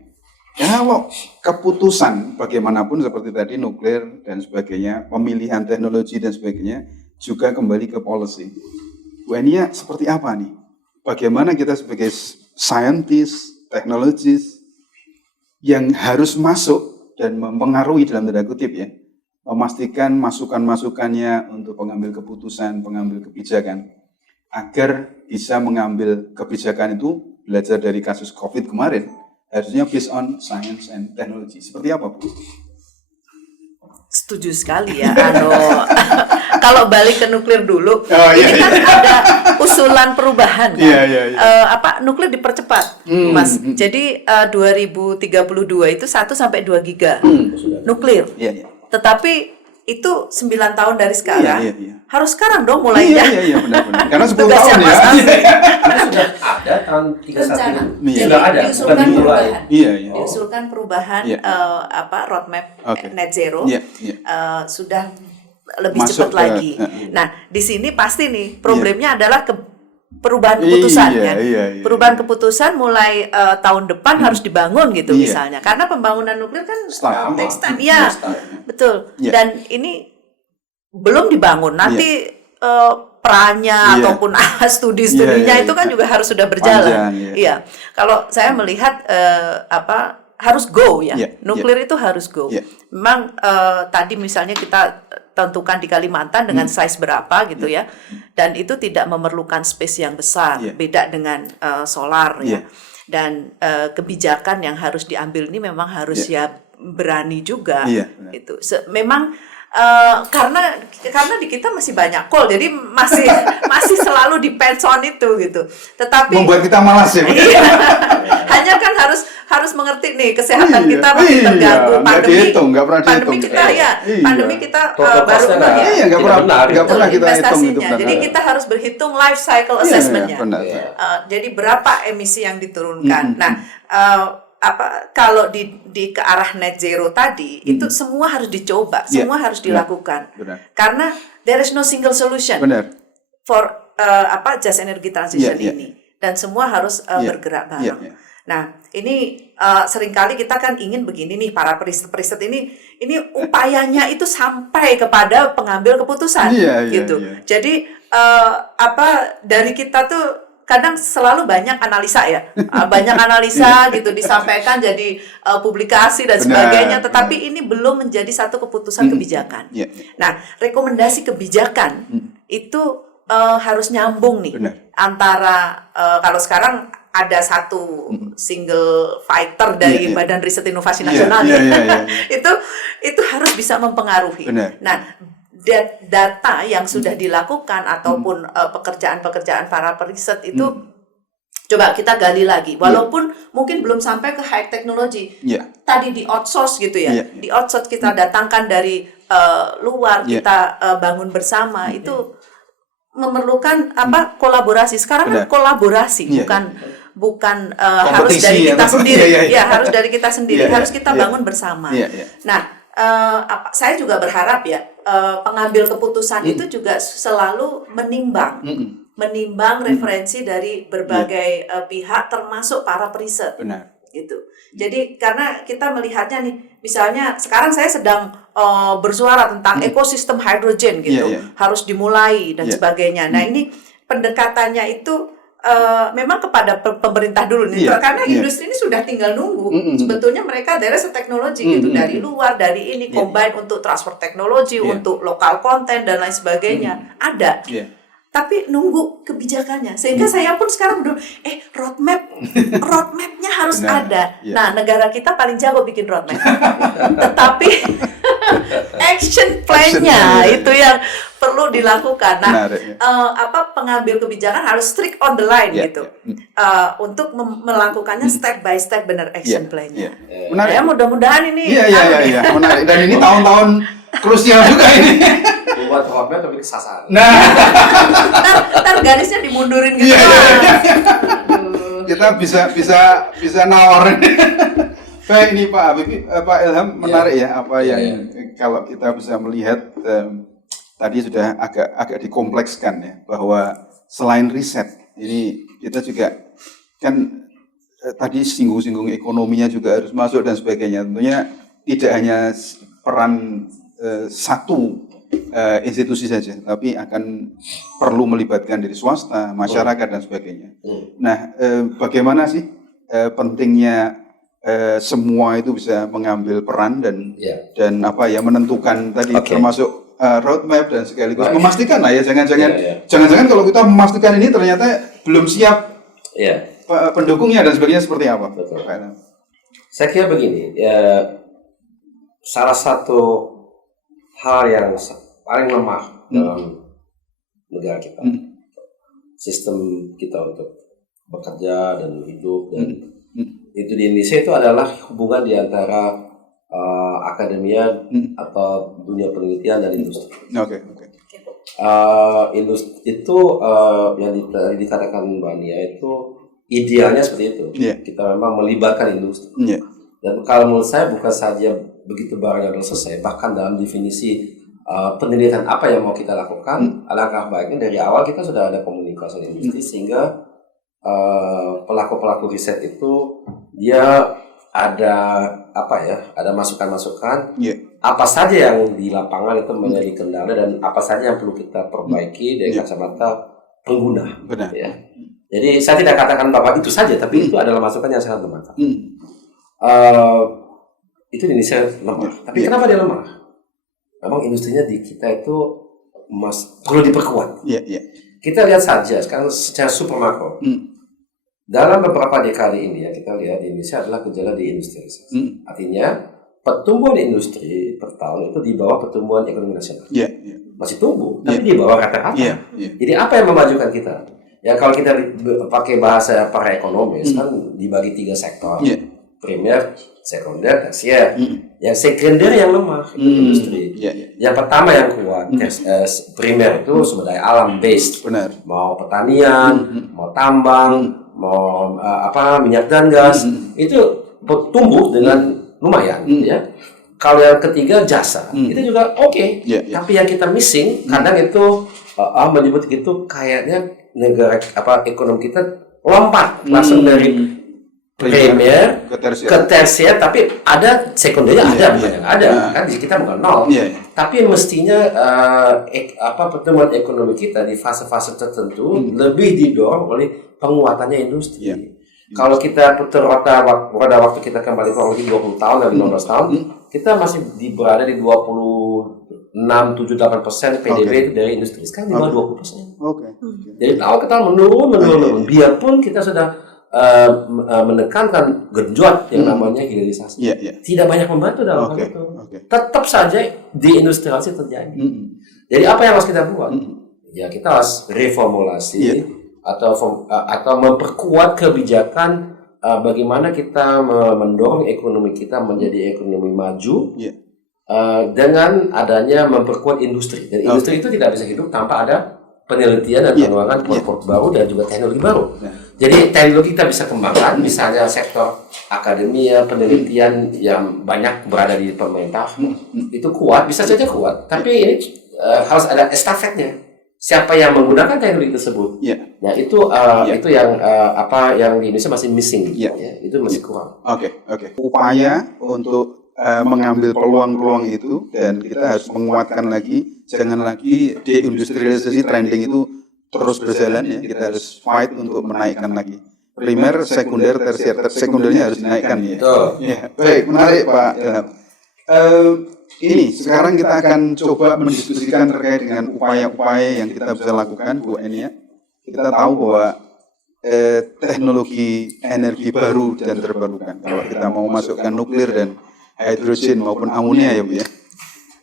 kalau keputusan bagaimanapun seperti tadi nuklir dan sebagainya, pemilihan teknologi dan sebagainya juga kembali ke policy. Bu Enia seperti apa nih? Bagaimana kita sebagai scientist, teknologis yang harus masuk dan mempengaruhi dalam tanda kutip ya, memastikan masukan-masukannya untuk pengambil keputusan, pengambil kebijakan, agar bisa mengambil kebijakan itu belajar dari kasus COVID kemarin, harusnya based on science and technology. Seperti apa Bu? Setuju sekali ya, kalau balik ke nuklir dulu, ini kan ada usulan perubahan kan, nuklir dipercepat, Mas. Jadi 2032 itu 1 sampai 2 giga nuklir. Tetapi itu 9 tahun dari sekarang. Harus sekarang dong mulainya. Benar. Karena 10 tahun ya. Sudah ada tahun 31. Sudah ada. Diusulkan perubahan. Diusulkan perubahan roadmap net zero. Sudah lebih cepat lagi. Nah, di sini pasti nih problemnya adalah perubahan keputusan kan. Perubahan keputusan mulai tahun depan harus dibangun gitu misalnya. Karena pembangunan nuklir kan next time. Betul. Dan ini belum dibangun. Nanti perannya ataupun studi-studinya itu kan juga harus sudah berjalan. Kalau saya melihat harus go ya. Nuklir itu harus go. Memang tadi misalnya kita tentukan di Kalimantan dengan size berapa gitu ya, dan itu tidak memerlukan space yang besar, beda dengan solar ya. Dan kebijakan yang harus diambil ini memang harus berani juga. Itu memang karena di kita masih banyak coal, jadi masih selalu depends on itu gitu. Tetapi membuat kita malas ya. Hanya kan harus mengerti nih, kesehatan kita masih terganggu. Pandemi kita baru nggak pernah kita hitung itu. Jadi kita harus berhitung life cycle assessment-nya. Jadi berapa emisi yang diturunkan. Nah, kalau di ke arah net zero tadi itu semua harus dicoba, semua harus dilakukan. Karena there is no single solution for just energy transition ini, dan semua harus bergerak bareng. Nah, ini seringkali kita kan ingin begini nih, para periset ini upayanya itu sampai kepada pengambil keputusan gitu. Jadi dari kita tuh kadang selalu banyak analisa ya, banyak analisa gitu disampaikan jadi publikasi dan sebagainya, tetapi ini belum menjadi satu keputusan kebijakan. Nah, rekomendasi kebijakan itu harus nyambung nih antara kalau sekarang ada satu single fighter dari Badan Riset Inovasi Nasional itu harus bisa mempengaruhi. Nah, data yang sudah dilakukan ataupun pekerjaan-pekerjaan para periset itu Coba kita gali lagi, walaupun mungkin belum sampai ke high technology. Tadi di outsource gitu ya, di outsource kita datangkan dari luar, kita bangun bersama, itu memerlukan kolaborasi. Sekarang kan kolaborasi, bukan harus dari kita sendiri, harus dari kita sendiri, harus kita bangun bersama. Nah, saya juga berharap ya pengambil keputusan itu juga selalu menimbang referensi dari berbagai pihak, termasuk para periset. Benar. Gitu. Jadi karena kita melihatnya nih, misalnya sekarang saya sedang bersuara tentang ekosistem hidrogen gitu, harus dimulai dan sebagainya. Nah ini pendekatannya itu memang kepada pemerintah dulu nih, karena industri ini sudah tinggal nunggu. Sebetulnya mereka there is a technology gitu dari luar, dari ini combine untuk transfer teknologi, untuk lokal konten dan lain sebagainya ada. Tapi nunggu kebijakannya, sehingga saya pun sekarang udah roadmapnya harus ada. Nah, negara kita paling jago bikin roadmap, tetapi action plan-nya itu yang perlu dilakukan. Nah, pengambil kebijakan harus strict on the line gitu, untuk melakukannya step by step, benar action plan-nya. Menarik. Ya, mudah-mudahan ini. Iya. Menarik. Dan ini tahun-tahun krusial juga ini. Buat roadmap tapi kesasar. Ntar garisnya dimundurin gitu. Kita bisa nawar. Baik, ini Pak Habibie, Pak Ilham, menarik ya apa yang kalau kita bisa melihat tadi sudah agak dikomplekskan ya, bahwa selain riset ini kita juga kan tadi singgung-singgung ekonominya juga harus masuk dan sebagainya. Tentunya tidak hanya peran satu institusi saja, tapi akan perlu melibatkan dari swasta, masyarakat dan sebagainya. Nah, bagaimana sih pentingnya semua itu bisa mengambil peran dan menentukan tadi termasuk roadmap dan sekaligus memastikan lah ya, jangan-jangan kalau kita memastikan ini ternyata belum siap pendukungnya dan sebagainya, seperti apa? Betul. Saya kira begini, salah satu hal yang paling lemah dalam negara kita, sistem kita untuk bekerja dan hidup dan itu di Indonesia itu adalah hubungan di antara akademia atau dunia penelitian dan industri. Industri itu yang dikatakan Mbak Nia itu idealnya seperti itu. Kita memang melibatkan industri. Dan kalau menurut saya bukan saja begitu barangnya sudah selesai, bahkan dalam definisi penelitian apa yang mau kita lakukan, alangkah baiknya dari awal kita sudah ada komunikasi dengan industri sehingga pelaku-pelaku riset itu dia ada ada masukan-masukan apa saja yang di lapangan itu menjadi kendala dan apa saja yang perlu kita perbaiki dari kacamata pengguna. Ya. Jadi saya tidak katakan bahwa itu saja, tapi itu adalah masukan yang sangat bermanfaat. Itu di Indonesia lemah. Tapi kenapa dia lemah? Memang industrinya di kita itu perlu diperkuat. Kita lihat saja sekarang secara super makro. Dalam beberapa dekade ini kita lihat di Indonesia adalah gejala deindustrialisasi. Artinya pertumbuhan industri per tahun itu di bawah pertumbuhan ekonomi nasional. Masih tumbuh, tapi di bawah rata-rata. Jadi apa yang memajukan kita? Ya kalau kita pakai bahasa para ekonomis kan dibagi 3 sektor. Primer, sekunder, tersier. Yang sekunder yang lemah itu industri. Yang pertama yang kuat, primer itu sumber daya alam based. Mau pertanian, mau tambang, mau minyak dan gas, itu tumbuh dengan lumayan. Ya. Kalau yang ketiga jasa, itu juga oke. Tapi yang kita missing kadang itu menyebut gitu kayaknya negara ekonomi kita lompat langsung dari primer ke tersier, tapi ada sekundernya ada kan di kita bukan nol. Tapi mestinya pertumbuhan ekonomi kita di fase-fase tertentu lebih didorong oleh penguatannya industri. Kalau kita putar roda waktu kita kembali kurang lebih 20 tahun dan 15 tahun, kita masih berada di 26-78% PDB itu dari industri. Sekarang di bawah 20%. Jadi tahun ke tahun menurun. Biarpun kita sudah menekankan genjot yang namanya hilirisasi. Tidak banyak membantu dalam hal itu. Tetap saja deindustrialisasi terjadi. Jadi apa yang harus kita buat? Ya kita harus reformulasi atau memperkuat kebijakan bagaimana kita mendorong ekonomi kita menjadi ekonomi maju dengan adanya memperkuat industri. Dan industri itu tidak bisa hidup tanpa ada penelitian dan pengembangan produk baru dan juga teknologi baru. Jadi teknologi kita bisa kembangkan, misalnya sektor akademia, penelitian yang banyak berada di pemerintah itu kuat, bisa saja kuat. Tapi ini harus ada estafetnya. Siapa yang menggunakan teknologi tersebut? Nah itu yang yang di Indonesia masih missing, itu masih kurang. Oke. Upaya untuk mengambil peluang-peluang itu, dan kita harus menguatkan lagi, jangan lagi deindustrialisasi trending itu terus berjalan ya. Kita harus fight untuk menaikkan lagi primer, sekunder, tersier. Sekundernya harus dinaikkan ya. Baik, menarik Pak Ilham. Ini sekarang kita akan coba mendiskusikan terkait dengan upaya-upaya yang kita bisa lakukan, Bu Enia. Kita tahu bahwa teknologi energi baru dan terbarukan, kalau kita mau masukkan nuklir dan hidrogen maupun amonia ya Bu ya,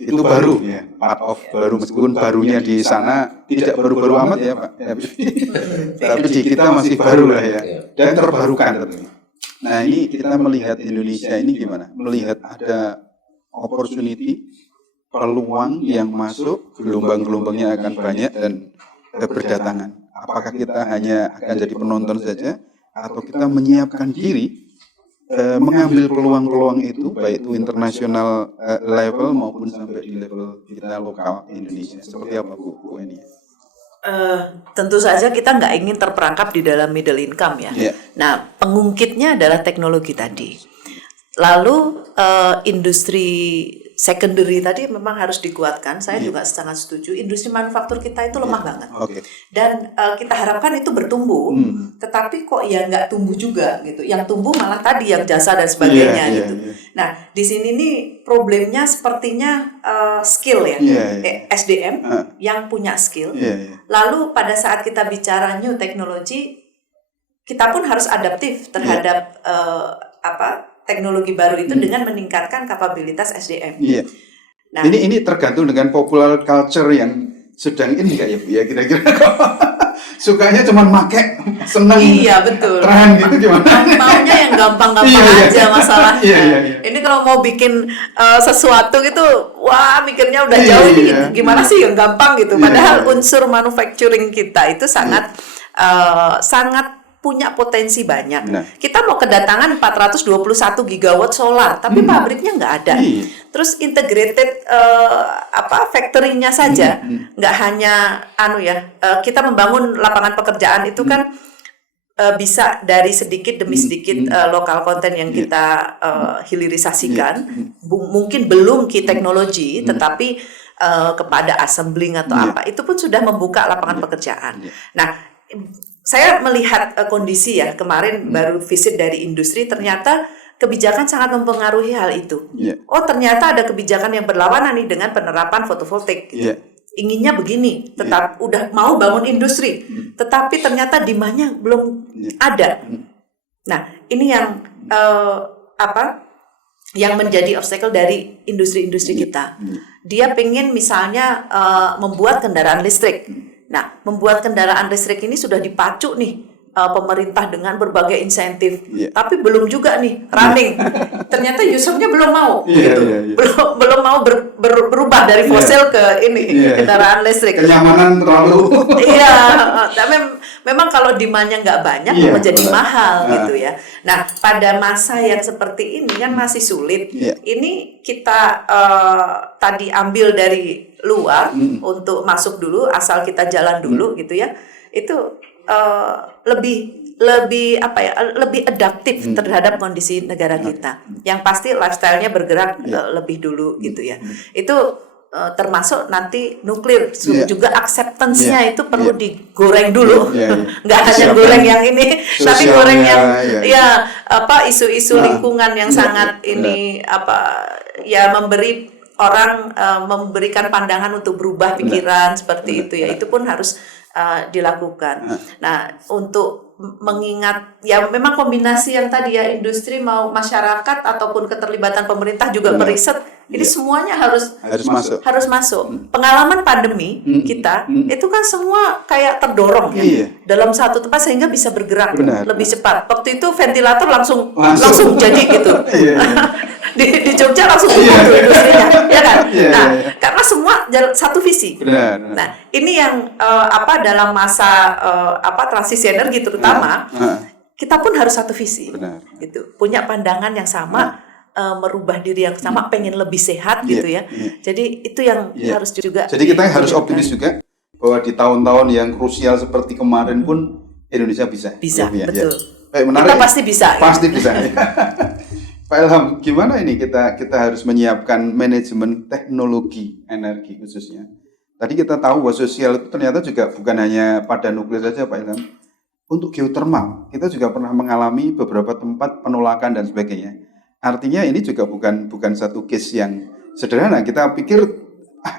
itu baru ya, part of baru, meskipun barunya di sana tidak baru-baru amat ya Pak, tapi di kita masih baru lah ya, dan terbarukan tentunya. Nah ini kita melihat Indonesia ini gimana? Melihat ada opportunity, peluang yang masuk, gelombang-gelombangnya akan banyak dan berdatangan. Apakah kita hanya akan jadi penonton saja, atau kita menyiapkan diri mengambil peluang-peluang itu, baik itu internasional level maupun sampai di level kita lokal Indonesia. Seperti apa Bu Eni? Tentu saja kita nggak ingin terperangkap di dalam middle income ya. Nah, pengungkitnya adalah teknologi tadi. Lalu industri secondary tadi memang harus dikuatkan. Saya juga sangat setuju. Industri manufaktur kita itu lemah banget. Dan kita harapkan itu bertumbuh, tetapi kok ya nggak tumbuh juga gitu. Yang tumbuh malah tadi yang jasa dan sebagainya gitu. Nah, di sini nih problemnya sepertinya skill ya, SDM yang punya skill. Lalu pada saat kita bicara new technology, kita pun harus adaptif terhadap teknologi baru itu dengan meningkatkan kapabilitas SDM. Nah, ini tergantung dengan popular culture yang sedang ini nggak ya Bu ya, kira-kira sukanya cuma make, senang, betul. Tren gitu gimana? Maunya yang gampang-gampang aja masalahnya. Ini kalau mau bikin sesuatu gitu, wah mikirnya udah jauh ini gimana sih yang gampang gitu. Padahal unsur manufacturing kita itu sangat punya potensi banyak. Kita mau kedatangan 421 gigawatt solar, tapi pabriknya nggak ada. Terus integrated factory-nya saja, nggak hanya kita membangun lapangan pekerjaan itu kan bisa dari sedikit demi sedikit lokal konten yang kita hilirisasikan. Mungkin belum key teknologi, tetapi kepada assembling atau apa, itu pun sudah membuka lapangan pekerjaan. Nah, saya melihat kondisi ya, kemarin baru visit dari industri, ternyata kebijakan sangat mempengaruhi hal itu. Oh, ternyata ada kebijakan yang berlawanan nih dengan penerapan fotovoltaik. Inginnya begini, tetap udah mau bangun industri, tetapi ternyata demand-nya belum ada. Nah, ini yang yang menjadi obstacle dari industri-industri kita. Dia pengen misalnya membuat kendaraan listrik. Nah, membuat kendaraan listrik ini sudah dipacu nih pemerintah dengan berbagai insentif, tapi belum juga nih running. Ternyata usernya belum mau, belum mau berubah dari fosil ke ini kendaraan listrik. Kenyamanan terlalu. Tapi memang kalau demand-nya nggak banyak menjadi mahal gitu ya. Nah, pada masa yang seperti ini kan masih sulit. Ini kita tadi ambil dari luar untuk masuk dulu, asal kita jalan dulu gitu ya. Itu lebih adaptif terhadap kondisi negara kita. Yang pasti lifestyle-nya bergerak lebih dulu gitu ya. Itu termasuk nanti nuklir juga acceptance-nya itu perlu digoreng dulu. Nggak hanya goreng yang ini, tapi goreng yang isu-isu lingkungan yang sangat ini memberi orang memberikan pandangan untuk berubah pikiran seperti itu ya. Itu pun harus dilakukan. Nah, untuk mengingat ya memang kombinasi yang tadi ya, industri mau masyarakat ataupun keterlibatan pemerintah juga meriset, ini semuanya harus masuk. Pengalaman pandemi kita itu kan semua kayak terdorong ya dalam satu tempat sehingga bisa bergerak lebih cepat. Waktu itu ventilator langsung jadi gitu. Di Jogja langsung tumbuh tuh industrinya, ya kan? Karena semua satu visi. Nah, ini yang dalam masa transisi energi terutama, kita pun harus satu visi, gitu. Punya pandangan yang sama, merubah diri yang sama, pengen lebih sehat, gitu ya. Jadi itu yang harus juga. Jadi kita harus optimis juga bahwa di tahun-tahun yang krusial seperti kemarin pun Indonesia bisa. Bisa, betul. Menarik. Kita pasti bisa. Pasti bisa. Pak Ilham, gimana ini kita harus menyiapkan manajemen teknologi energi khususnya? Tadi kita tahu bahwa sosial itu ternyata juga bukan hanya pada nuklir saja, Pak Ilham. Untuk geotermal, kita juga pernah mengalami beberapa tempat penolakan dan sebagainya. Artinya ini juga bukan satu case yang sederhana. Kita pikir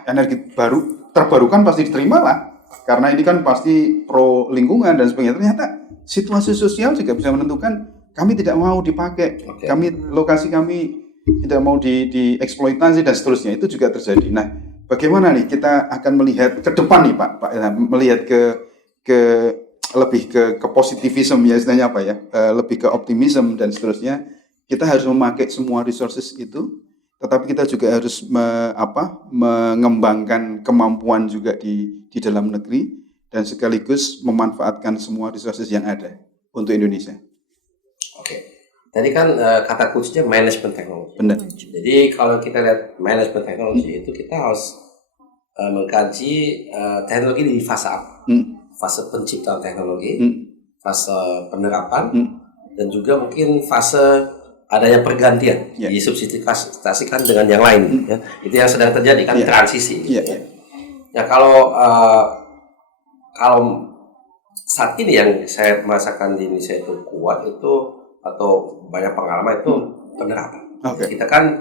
energi terbarukan pasti diterima lah, karena ini kan pasti pro lingkungan dan sebagainya. Ternyata situasi sosial juga bisa menentukan kami tidak mau dipakai, lokasi kami tidak mau dieksploitasi dan seterusnya. Itu juga terjadi. Nah, bagaimana nih kita akan melihat ke depan nih Pak Ilham, melihat lebih ke positivisme ya, istilahnya apa ya, lebih ke optimisme dan seterusnya. Kita harus memakai semua resources itu, tetapi kita juga harus mengembangkan kemampuan juga di dalam negeri dan sekaligus memanfaatkan semua resources yang ada untuk Indonesia. Oke, tadi kan kata kuncinya manajemen teknologi. Benar. Jadi kalau kita lihat manajemen teknologi itu kita harus mengkaji teknologi di fase apa? Fase penciptaan teknologi, fase penerapan, dan juga mungkin fase adanya pergantian, disubstitusikan dengan yang lain. Ya. Itu yang sedang terjadi kan, transisi. Ya kalau saat ini yang saya merasakan di Indonesia itu kuat itu atau banyak pengalaman itu penerapan. Kita kan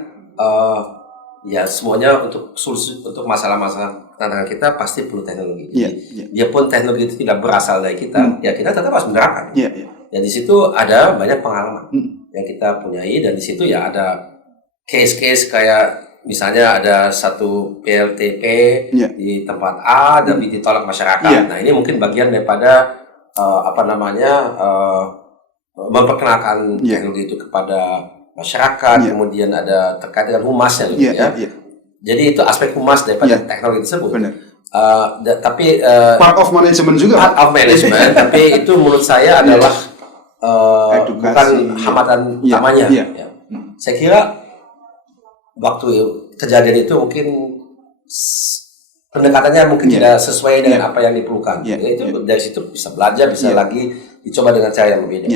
ya semuanya untuk solusi untuk masalah-masalah tantangan kita pasti perlu teknologi. Dia pun teknologi itu tidak berasal dari kita, ya kita tetap harus menerapkan. Ya di situ ada banyak pengalaman yang kita punyai, dan di situ ya ada case-case kayak misalnya ada satu PLTP di tempat A tapi ditolak masyarakat. Nah ini mungkin bagian daripada memperkenalkan teknologi itu kepada masyarakat. Kemudian ada terkait dengan humasnya Jadi itu aspek humas daripada teknologi tersebut. Tapi part of management juga. Part of management, tapi itu menurut saya adalah bukan hambatan utamanya. Saya kira waktu kejadian itu mungkin pendekatannya mungkin tidak sesuai dengan apa yang diperlukan. Itu dari situ bisa belajar, bisa lagi dicoba dengan cara yang berbeda.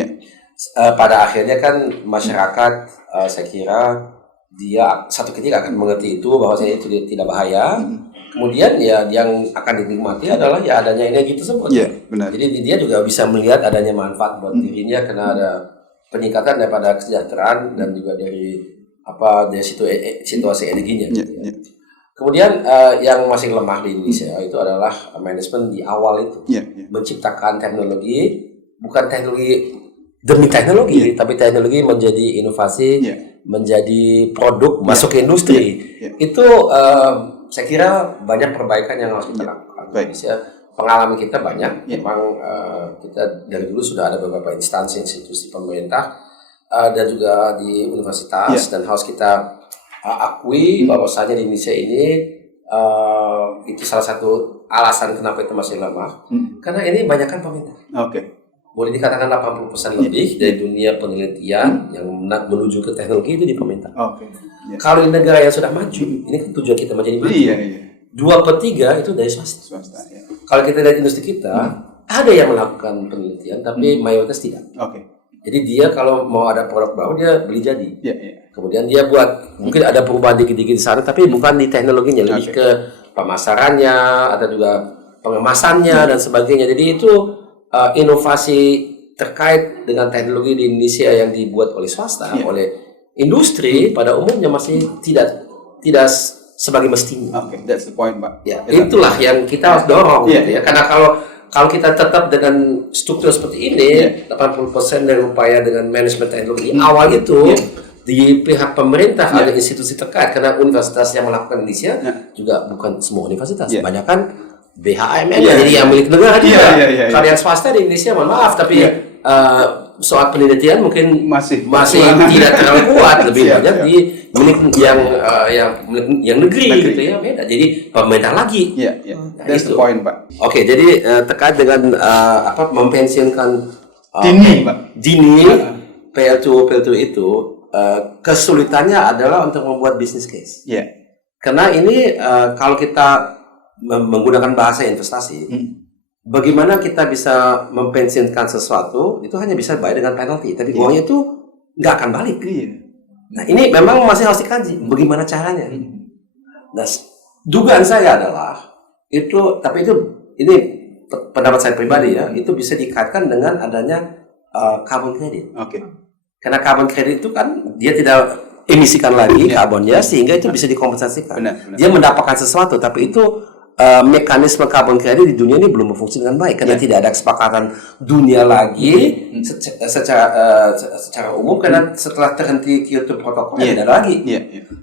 Pada akhirnya kan masyarakat, saya kira dia satu ketika akan mengerti itu bahwa itu tidak bahaya. Kemudian ya yang akan dinikmati adalah ya adanya energi tersebut. Benar. Jadi dia juga bisa melihat adanya manfaat buat dirinya karena ada peningkatan daripada kesejahteraan dan juga dari situasi energinya. Kemudian yang masih lemah di Indonesia itu adalah manajemen di awal itu. Menciptakan teknologi, bukan teknologi demi teknologi, tapi teknologi menjadi inovasi, menjadi produk, masuk ke industri. Itu saya kira banyak perbaikan yang harus kita lakukan. Indonesia, pengalaman kita banyak. Memang kita dari dulu sudah ada beberapa instansi, institusi pemerintah dan juga di universitas, dan harus kita akui bahwasanya di Indonesia ini itu salah satu alasan kenapa itu masih lemah, karena ini banyakkan pemerintah. Boleh dikatakan 80% lebih dari dunia penelitian yang menuju ke teknologi itu di pemerintah. Kalau di negara yang sudah maju, ini kan tujuan kita menjadi maju. 2/3 itu dari swasta. Kalau kita lihat industri kita, ada yang melakukan penelitian, tapi mayoritas tidak. Jadi dia kalau mau ada produk baru dia beli jadi. Kemudian dia buat, mungkin ada perubahan dikit-dikit di sana, tapi bukan di teknologinya, lebih ke pemasarannya, atau juga pengemasannya dan sebagainya. Jadi itu inovasi terkait dengan teknologi di Indonesia yang dibuat oleh swasta, oleh industri pada umumnya masih tidak sebagai mestinya. That's the point, Pak. Itulah yang kita harus dorong. Karena kalau kalau kita tetap dengan struktur seperti ini, 80% dari upaya dengan manajemen teknologi awal itu di pihak pemerintah ada institusi terkait, karena universitas yang melakukan Indonesia juga bukan semua universitas, banyak kan BHMN jadi yang milik negara juga. Kalau yang swasta di Indonesia mohon maaf, tapi soal penelitian mungkin masih tidak terlalu kuat, lebih banyak di milik yang negeri gitu ya, beda. Jadi pemerintah lagi. Nah, that's the point, Pak. Oke, jadi terkait dengan mempensiunkan dini PL2 itu kesulitannya adalah untuk membuat business case. Karena ini kalau kita menggunakan bahasa investasi, bagaimana kita bisa mempensiunkan sesuatu itu hanya bisa bayar dengan penalti, tapi uangnya itu nggak akan balik. Nah, ini memang masih harus dikaji bagaimana caranya. Nah, dugaan saya adalah itu, tapi ini pendapat saya pribadi ya, itu bisa dikaitkan dengan adanya carbon credit. Karena carbon credit itu kan dia tidak emisikan lagi karbonnya, sehingga itu bisa dikompensasikan. Dia mendapatkan sesuatu, tapi itu mekanisme carbon credit di dunia ini belum berfungsi dengan baik karena tidak ada kesepakatan dunia lagi secara umum, karena setelah terhenti Kyoto Protocol tidak ada lagi.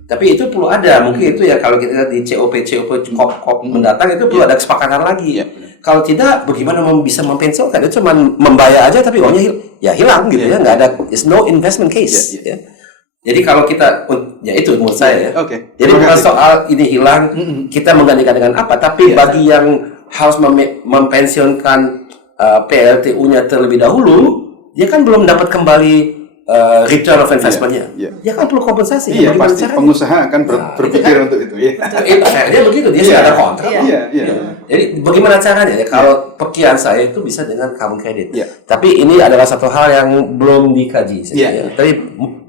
Tapi itu perlu ada, mungkin itu ya kalau kita lihat di COP COP mendatang itu perlu ada kesepakatan lagi. Kalau tidak, bagaimana bisa mempensiunkan? Itu cuma membayar aja tapi uangnya hilang gitu ya, nggak ada, is no investment case. Jadi kalau kita, ya itu menurut saya ya. Jadi bukan soal ini hilang, kita menggantikan dengan apa, tapi bagi yang harus mempensiunkan PLTU-nya terlebih dahulu, dia kan belum dapat kembali return of investment-nya. Dia kan perlu kompensasi. Pasti pengusaha akan berpikir untuk itu. Dia begitu, dia sudah ada kontrak. Jadi bagaimana caranya? Kalau perkiraan saya itu bisa dengan carbon credit. Tapi ini adalah satu hal yang belum dikaji. Tapi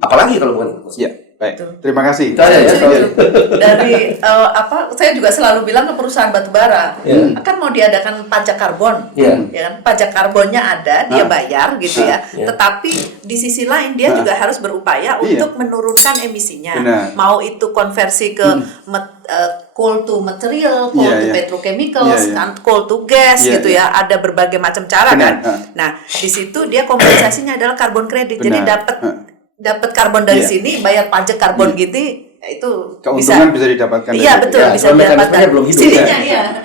apalagi kalau bukan baik. Terima kasih. Itu aja ya. Dari saya juga selalu bilang ke perusahaan batubara, akan mau diadakan pajak karbon, ya kan? Pajak karbonnya ada, dia bayar gitu ya. Tetapi di sisi lain dia juga harus berupaya untuk menurunkan emisinya. Mau itu konversi ke coal to material, coal to petrochemicals, coal to gas gitu ya. Ada berbagai macam cara kan. Nah, di situ dia kompensasinya adalah carbon credit. Jadi dapat karbon dari sini, bayar pajak karbon gitu, itu keuntungan bisa didapatkan. Iya betul, bisa didapatkan. Sininya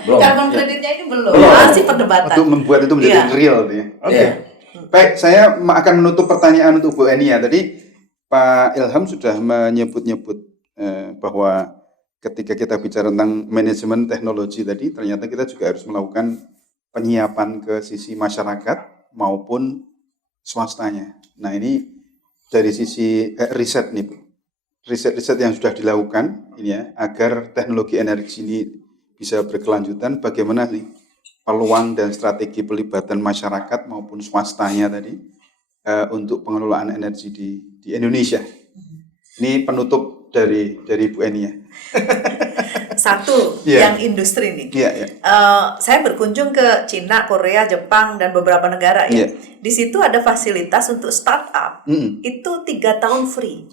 carbon kreditnya ini belum. Masih perdebatan. Untuk membuat itu menjadi real nih. Baik, saya akan menutup pertanyaan untuk Bu Enia. Tadi Pak Ilham sudah menyebut-nyebut bahwa ketika kita bicara tentang manajemen teknologi tadi, ternyata kita juga harus melakukan penyiapan ke sisi masyarakat maupun swastanya. Nah, ini dari sisi riset nih Bu, riset yang sudah dilakukan ini ya, agar teknologi energi ini bisa berkelanjutan, bagaimana nih peluang dan strategi pelibatan masyarakat maupun swastanya tadi untuk pengelolaan energi di Indonesia. Ini penutup dari Bu Enia. Satu, yang industri nih. Saya berkunjung ke Cina, Korea, Jepang, dan beberapa negara ya. Di situ ada fasilitas untuk startup. Itu 3 tahun free.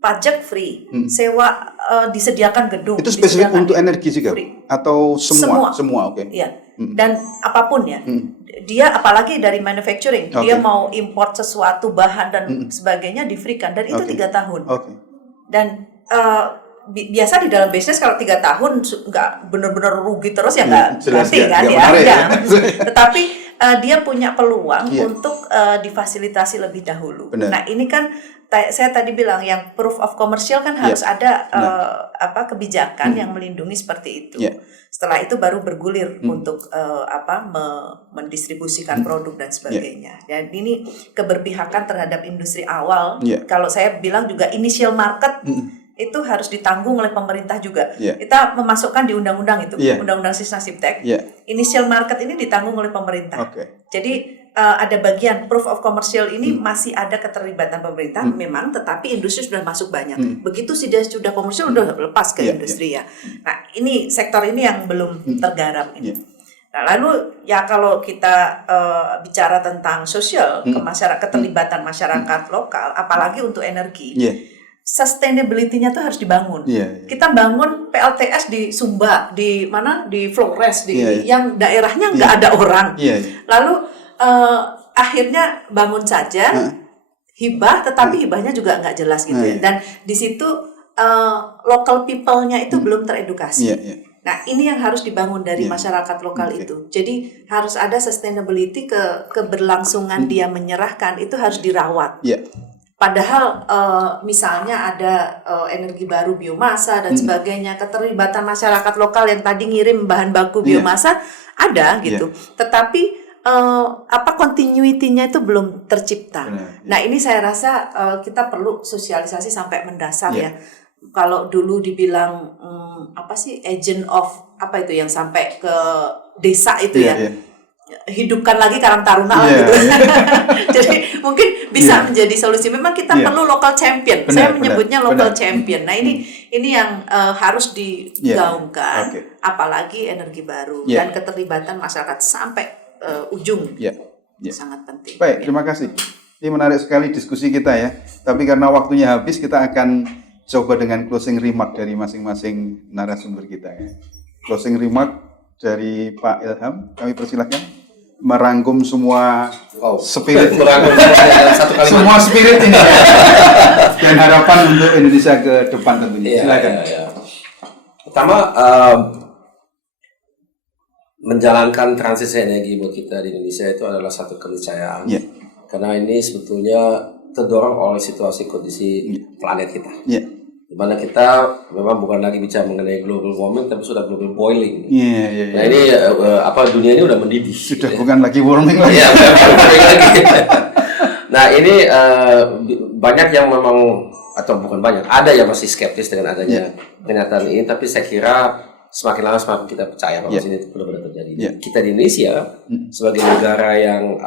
Pajak free, sewa disediakan gedung. Itu spesifik untuk energi juga? Atau semua? Iya. Dan apapun ya. Dia apalagi dari manufacturing, dia mau import sesuatu bahan dan sebagainya di-free-kan, dan itu 3 tahun. Dan biasa di dalam bisnis kalau 3 tahun nggak benar-benar rugi terus ya nggak ngerti kan ya. Tetapi dia punya peluang untuk difasilitasi lebih dahulu. Nah ini kan saya tadi bilang yang proof of commercial kan harus ada kebijakan yang melindungi seperti itu. Setelah itu baru bergulir untuk mendistribusikan produk dan sebagainya. Dan ini keberpihakan terhadap industri awal. Kalau saya bilang juga initial market itu harus ditanggung oleh pemerintah juga. Kita memasukkan di undang-undang itu, undang-undang Sisna Siptek. Initial market ini ditanggung oleh pemerintah. Jadi ada bagian proof of commercial ini masih ada keterlibatan pemerintah memang, tetapi industri sudah masuk banyak. Begitu sudah komersial sudah lepas ke industri ya. Nah, ini sektor ini yang belum tergarap ini. Nah, lalu ya kalau kita bicara tentang sosial ke masyarakat, keterlibatan masyarakat lokal, apalagi untuk energi. sustainability-nya tuh harus dibangun. Kita bangun PLTS di Sumba, di mana, di Flores, yang daerahnya nggak ada orang. Lalu akhirnya bangun saja, hibah, tetapi hibahnya juga nggak jelas gitu ya. Dan di situ local people-nya itu belum teredukasi. Nah, ini yang harus dibangun dari masyarakat lokal itu. Jadi harus ada sustainability, keberlangsungan dia menyerahkan itu harus dirawat. Padahal misalnya ada energi baru biomasa dan sebagainya, keterlibatan masyarakat lokal yang tadi ngirim bahan baku biomasa ada gitu. Tetapi continuity-nya itu belum tercipta. Nah, ini saya rasa kita perlu sosialisasi sampai mendasar ya. Kalau dulu dibilang agent of apa itu yang sampai ke desa itu hidupkan lagi Karang Taruna lah gitu. Jadi mungkin bisa menjadi solusi. Memang kita perlu local champion. Saya menyebutnya local champion. Nah, ini yang harus digaungkan, apalagi energi baru dan keterlibatan masyarakat sampai ujung. Sangat penting. Baik, terima kasih. Ini menarik sekali diskusi kita ya. Tapi karena waktunya habis, kita akan coba dengan closing remark dari masing-masing narasumber kita ya. Closing remark dari Pak Ilham, kami persilahkan merangkum semua spirit, semua spirit ini dan harapan untuk Indonesia ke depan tentunya. Silakan. Pertama, menjalankan transisi energi buat kita di Indonesia itu adalah satu keniscayaan. Karena ini sebetulnya terdorong oleh situasi kondisi planet kita. Di mana kita memang bukan lagi bicara mengenai global warming, tapi sudah global boiling. Nah ini dunia ini udah mendidih. Sudah bukan lagi warming lagi. Nah ini banyak yang memang, atau bukan banyak, ada yang masih skeptis dengan adanya pernyataan ini. Tapi saya kira semakin lama semakin kita percaya bahwa ini benar-benar terjadi. Kita di Indonesia sebagai negara yang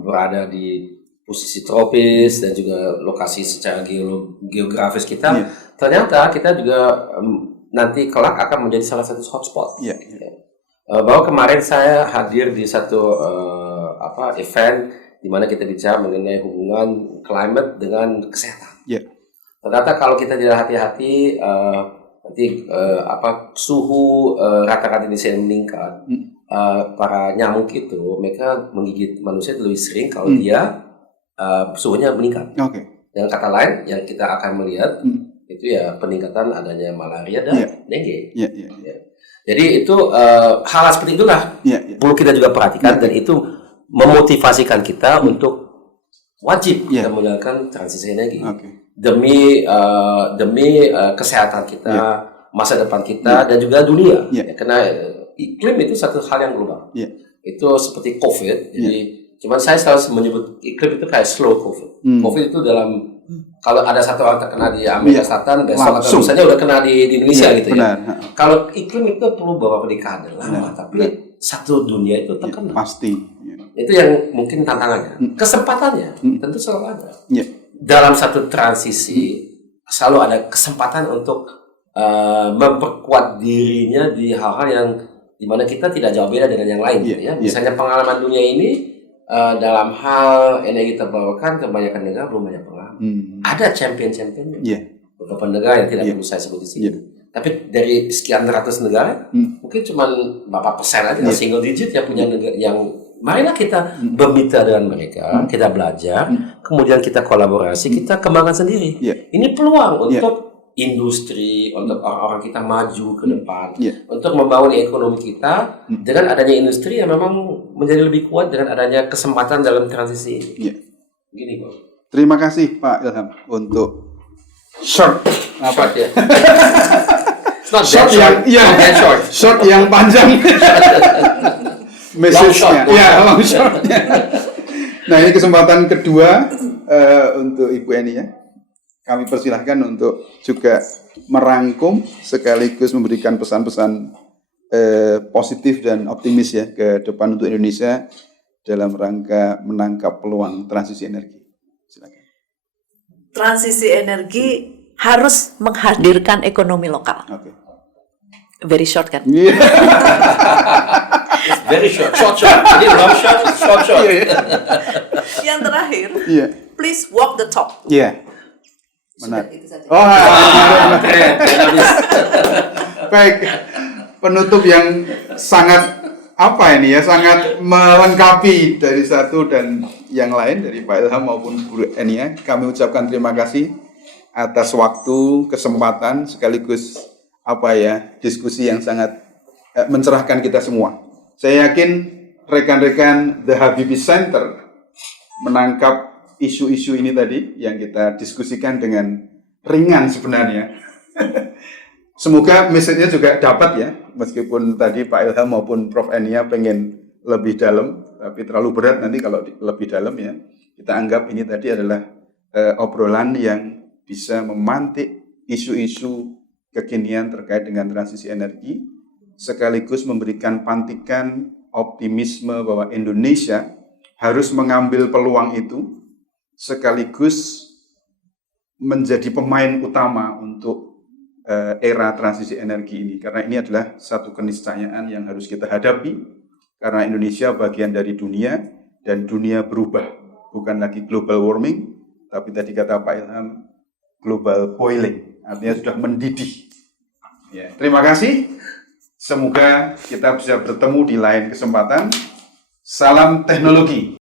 berada di posisi tropis dan juga lokasi secara geografis kita, ternyata kita juga nanti kelak akan menjadi salah satu hotspot. Bahwa kemarin saya hadir di satu event di mana kita bicara mengenai hubungan climate dengan kesehatan. Ternyata kalau kita tidak hati-hati, nanti suhu rata-rata Indonesia yang meningkat, para nyamuk itu mereka menggigit manusia lebih sering kalau dia suhunya meningkat. Dengan kata lain, yang kita akan melihat itu ya peningkatan adanya malaria dan dengue. Jadi itu hal seperti itulah perlu kita juga perhatikan dan itu memotivasikan kita untuk wajib kita menjalankan transisi energi demi kesehatan kita, masa depan kita dan juga dunia. Karena iklim itu satu hal yang global. Itu seperti COVID. Jadi cuman saya selalu menyebut iklim itu kayak slow COVID. COVID itu kalau ada satu orang terkena di Amerika Selatan, besok atau misalnya udah kena di Indonesia gitu ya. Kalau iklim itu perlu beberapa dekade lama, tapi satu dunia itu terkena. Pasti. Itu yang mungkin tantangannya. Kesempatannya tentu selalu ada. Dalam satu transisi selalu ada kesempatan untuk memperkuat dirinya di hal-hal yang dimana kita tidak jauh beda dengan yang lain. Misalnya pengalaman dunia ini dalam hal energi terbarukan kebanyakan negara belum banyak pengalaman. Ada champion-championnya. Beberapa negara yang tidak perlu saya sebut di sini. Tapi dari sekian ratus negara, mungkin cuma berapa persen aja, single digit yang punya negara yang. Marilah kita bermitra dengan mereka, kita belajar, kemudian kita kolaborasi, kita kembangkan sendiri. Ini peluang untuk industri, untuk orang-orang kita maju ke depan, untuk membangun ekonomi kita dengan adanya industri yang memang menjadi lebih kuat dengan adanya kesempatan dalam transisi ini. Begini, Bang. Terima kasih Pak Ilham untuk short yang panjang. Message-nya, long short-nya. Nah, ini kesempatan kedua untuk Ibu Eni ya. Kami persilahkan untuk juga merangkum sekaligus memberikan pesan-pesan positif dan optimis ya ke depan untuk Indonesia dalam rangka menangkap peluang transisi energi. Silakan. Transisi energi harus menghadirkan ekonomi lokal. Very short kan? Very short. Jadi long short. Yang terakhir, please walk the talk. Sudah itu saja. Oh, Keren, dinamis. baik. Penutup yang sangat apa ini ya, sangat melengkapi dari satu dan yang lain dari Pak Ilham maupun Bu Enia. Kami ucapkan terima kasih atas waktu, kesempatan sekaligus apa ya, diskusi yang sangat mencerahkan kita semua. Saya yakin rekan-rekan The Habibie Center menangkap isu-isu ini tadi yang kita diskusikan dengan ringan sebenarnya. Semoga message-nya juga dapat ya, meskipun tadi Pak Ilham maupun Prof. Enia pengen lebih dalam, tapi terlalu berat nanti kalau lebih dalam ya. Kita anggap ini tadi adalah obrolan yang bisa memantik isu-isu kekinian terkait dengan transisi energi, sekaligus memberikan pantikan optimisme bahwa Indonesia harus mengambil peluang itu, sekaligus menjadi pemain utama untuk era transisi energi ini, karena ini adalah satu keniscayaan yang harus kita hadapi, karena Indonesia bagian dari dunia dan dunia berubah, bukan lagi global warming, tapi tadi kata Pak Ilham global boiling, artinya sudah mendidih. Ya, terima kasih, semoga kita bisa bertemu di lain kesempatan. Salam teknologi.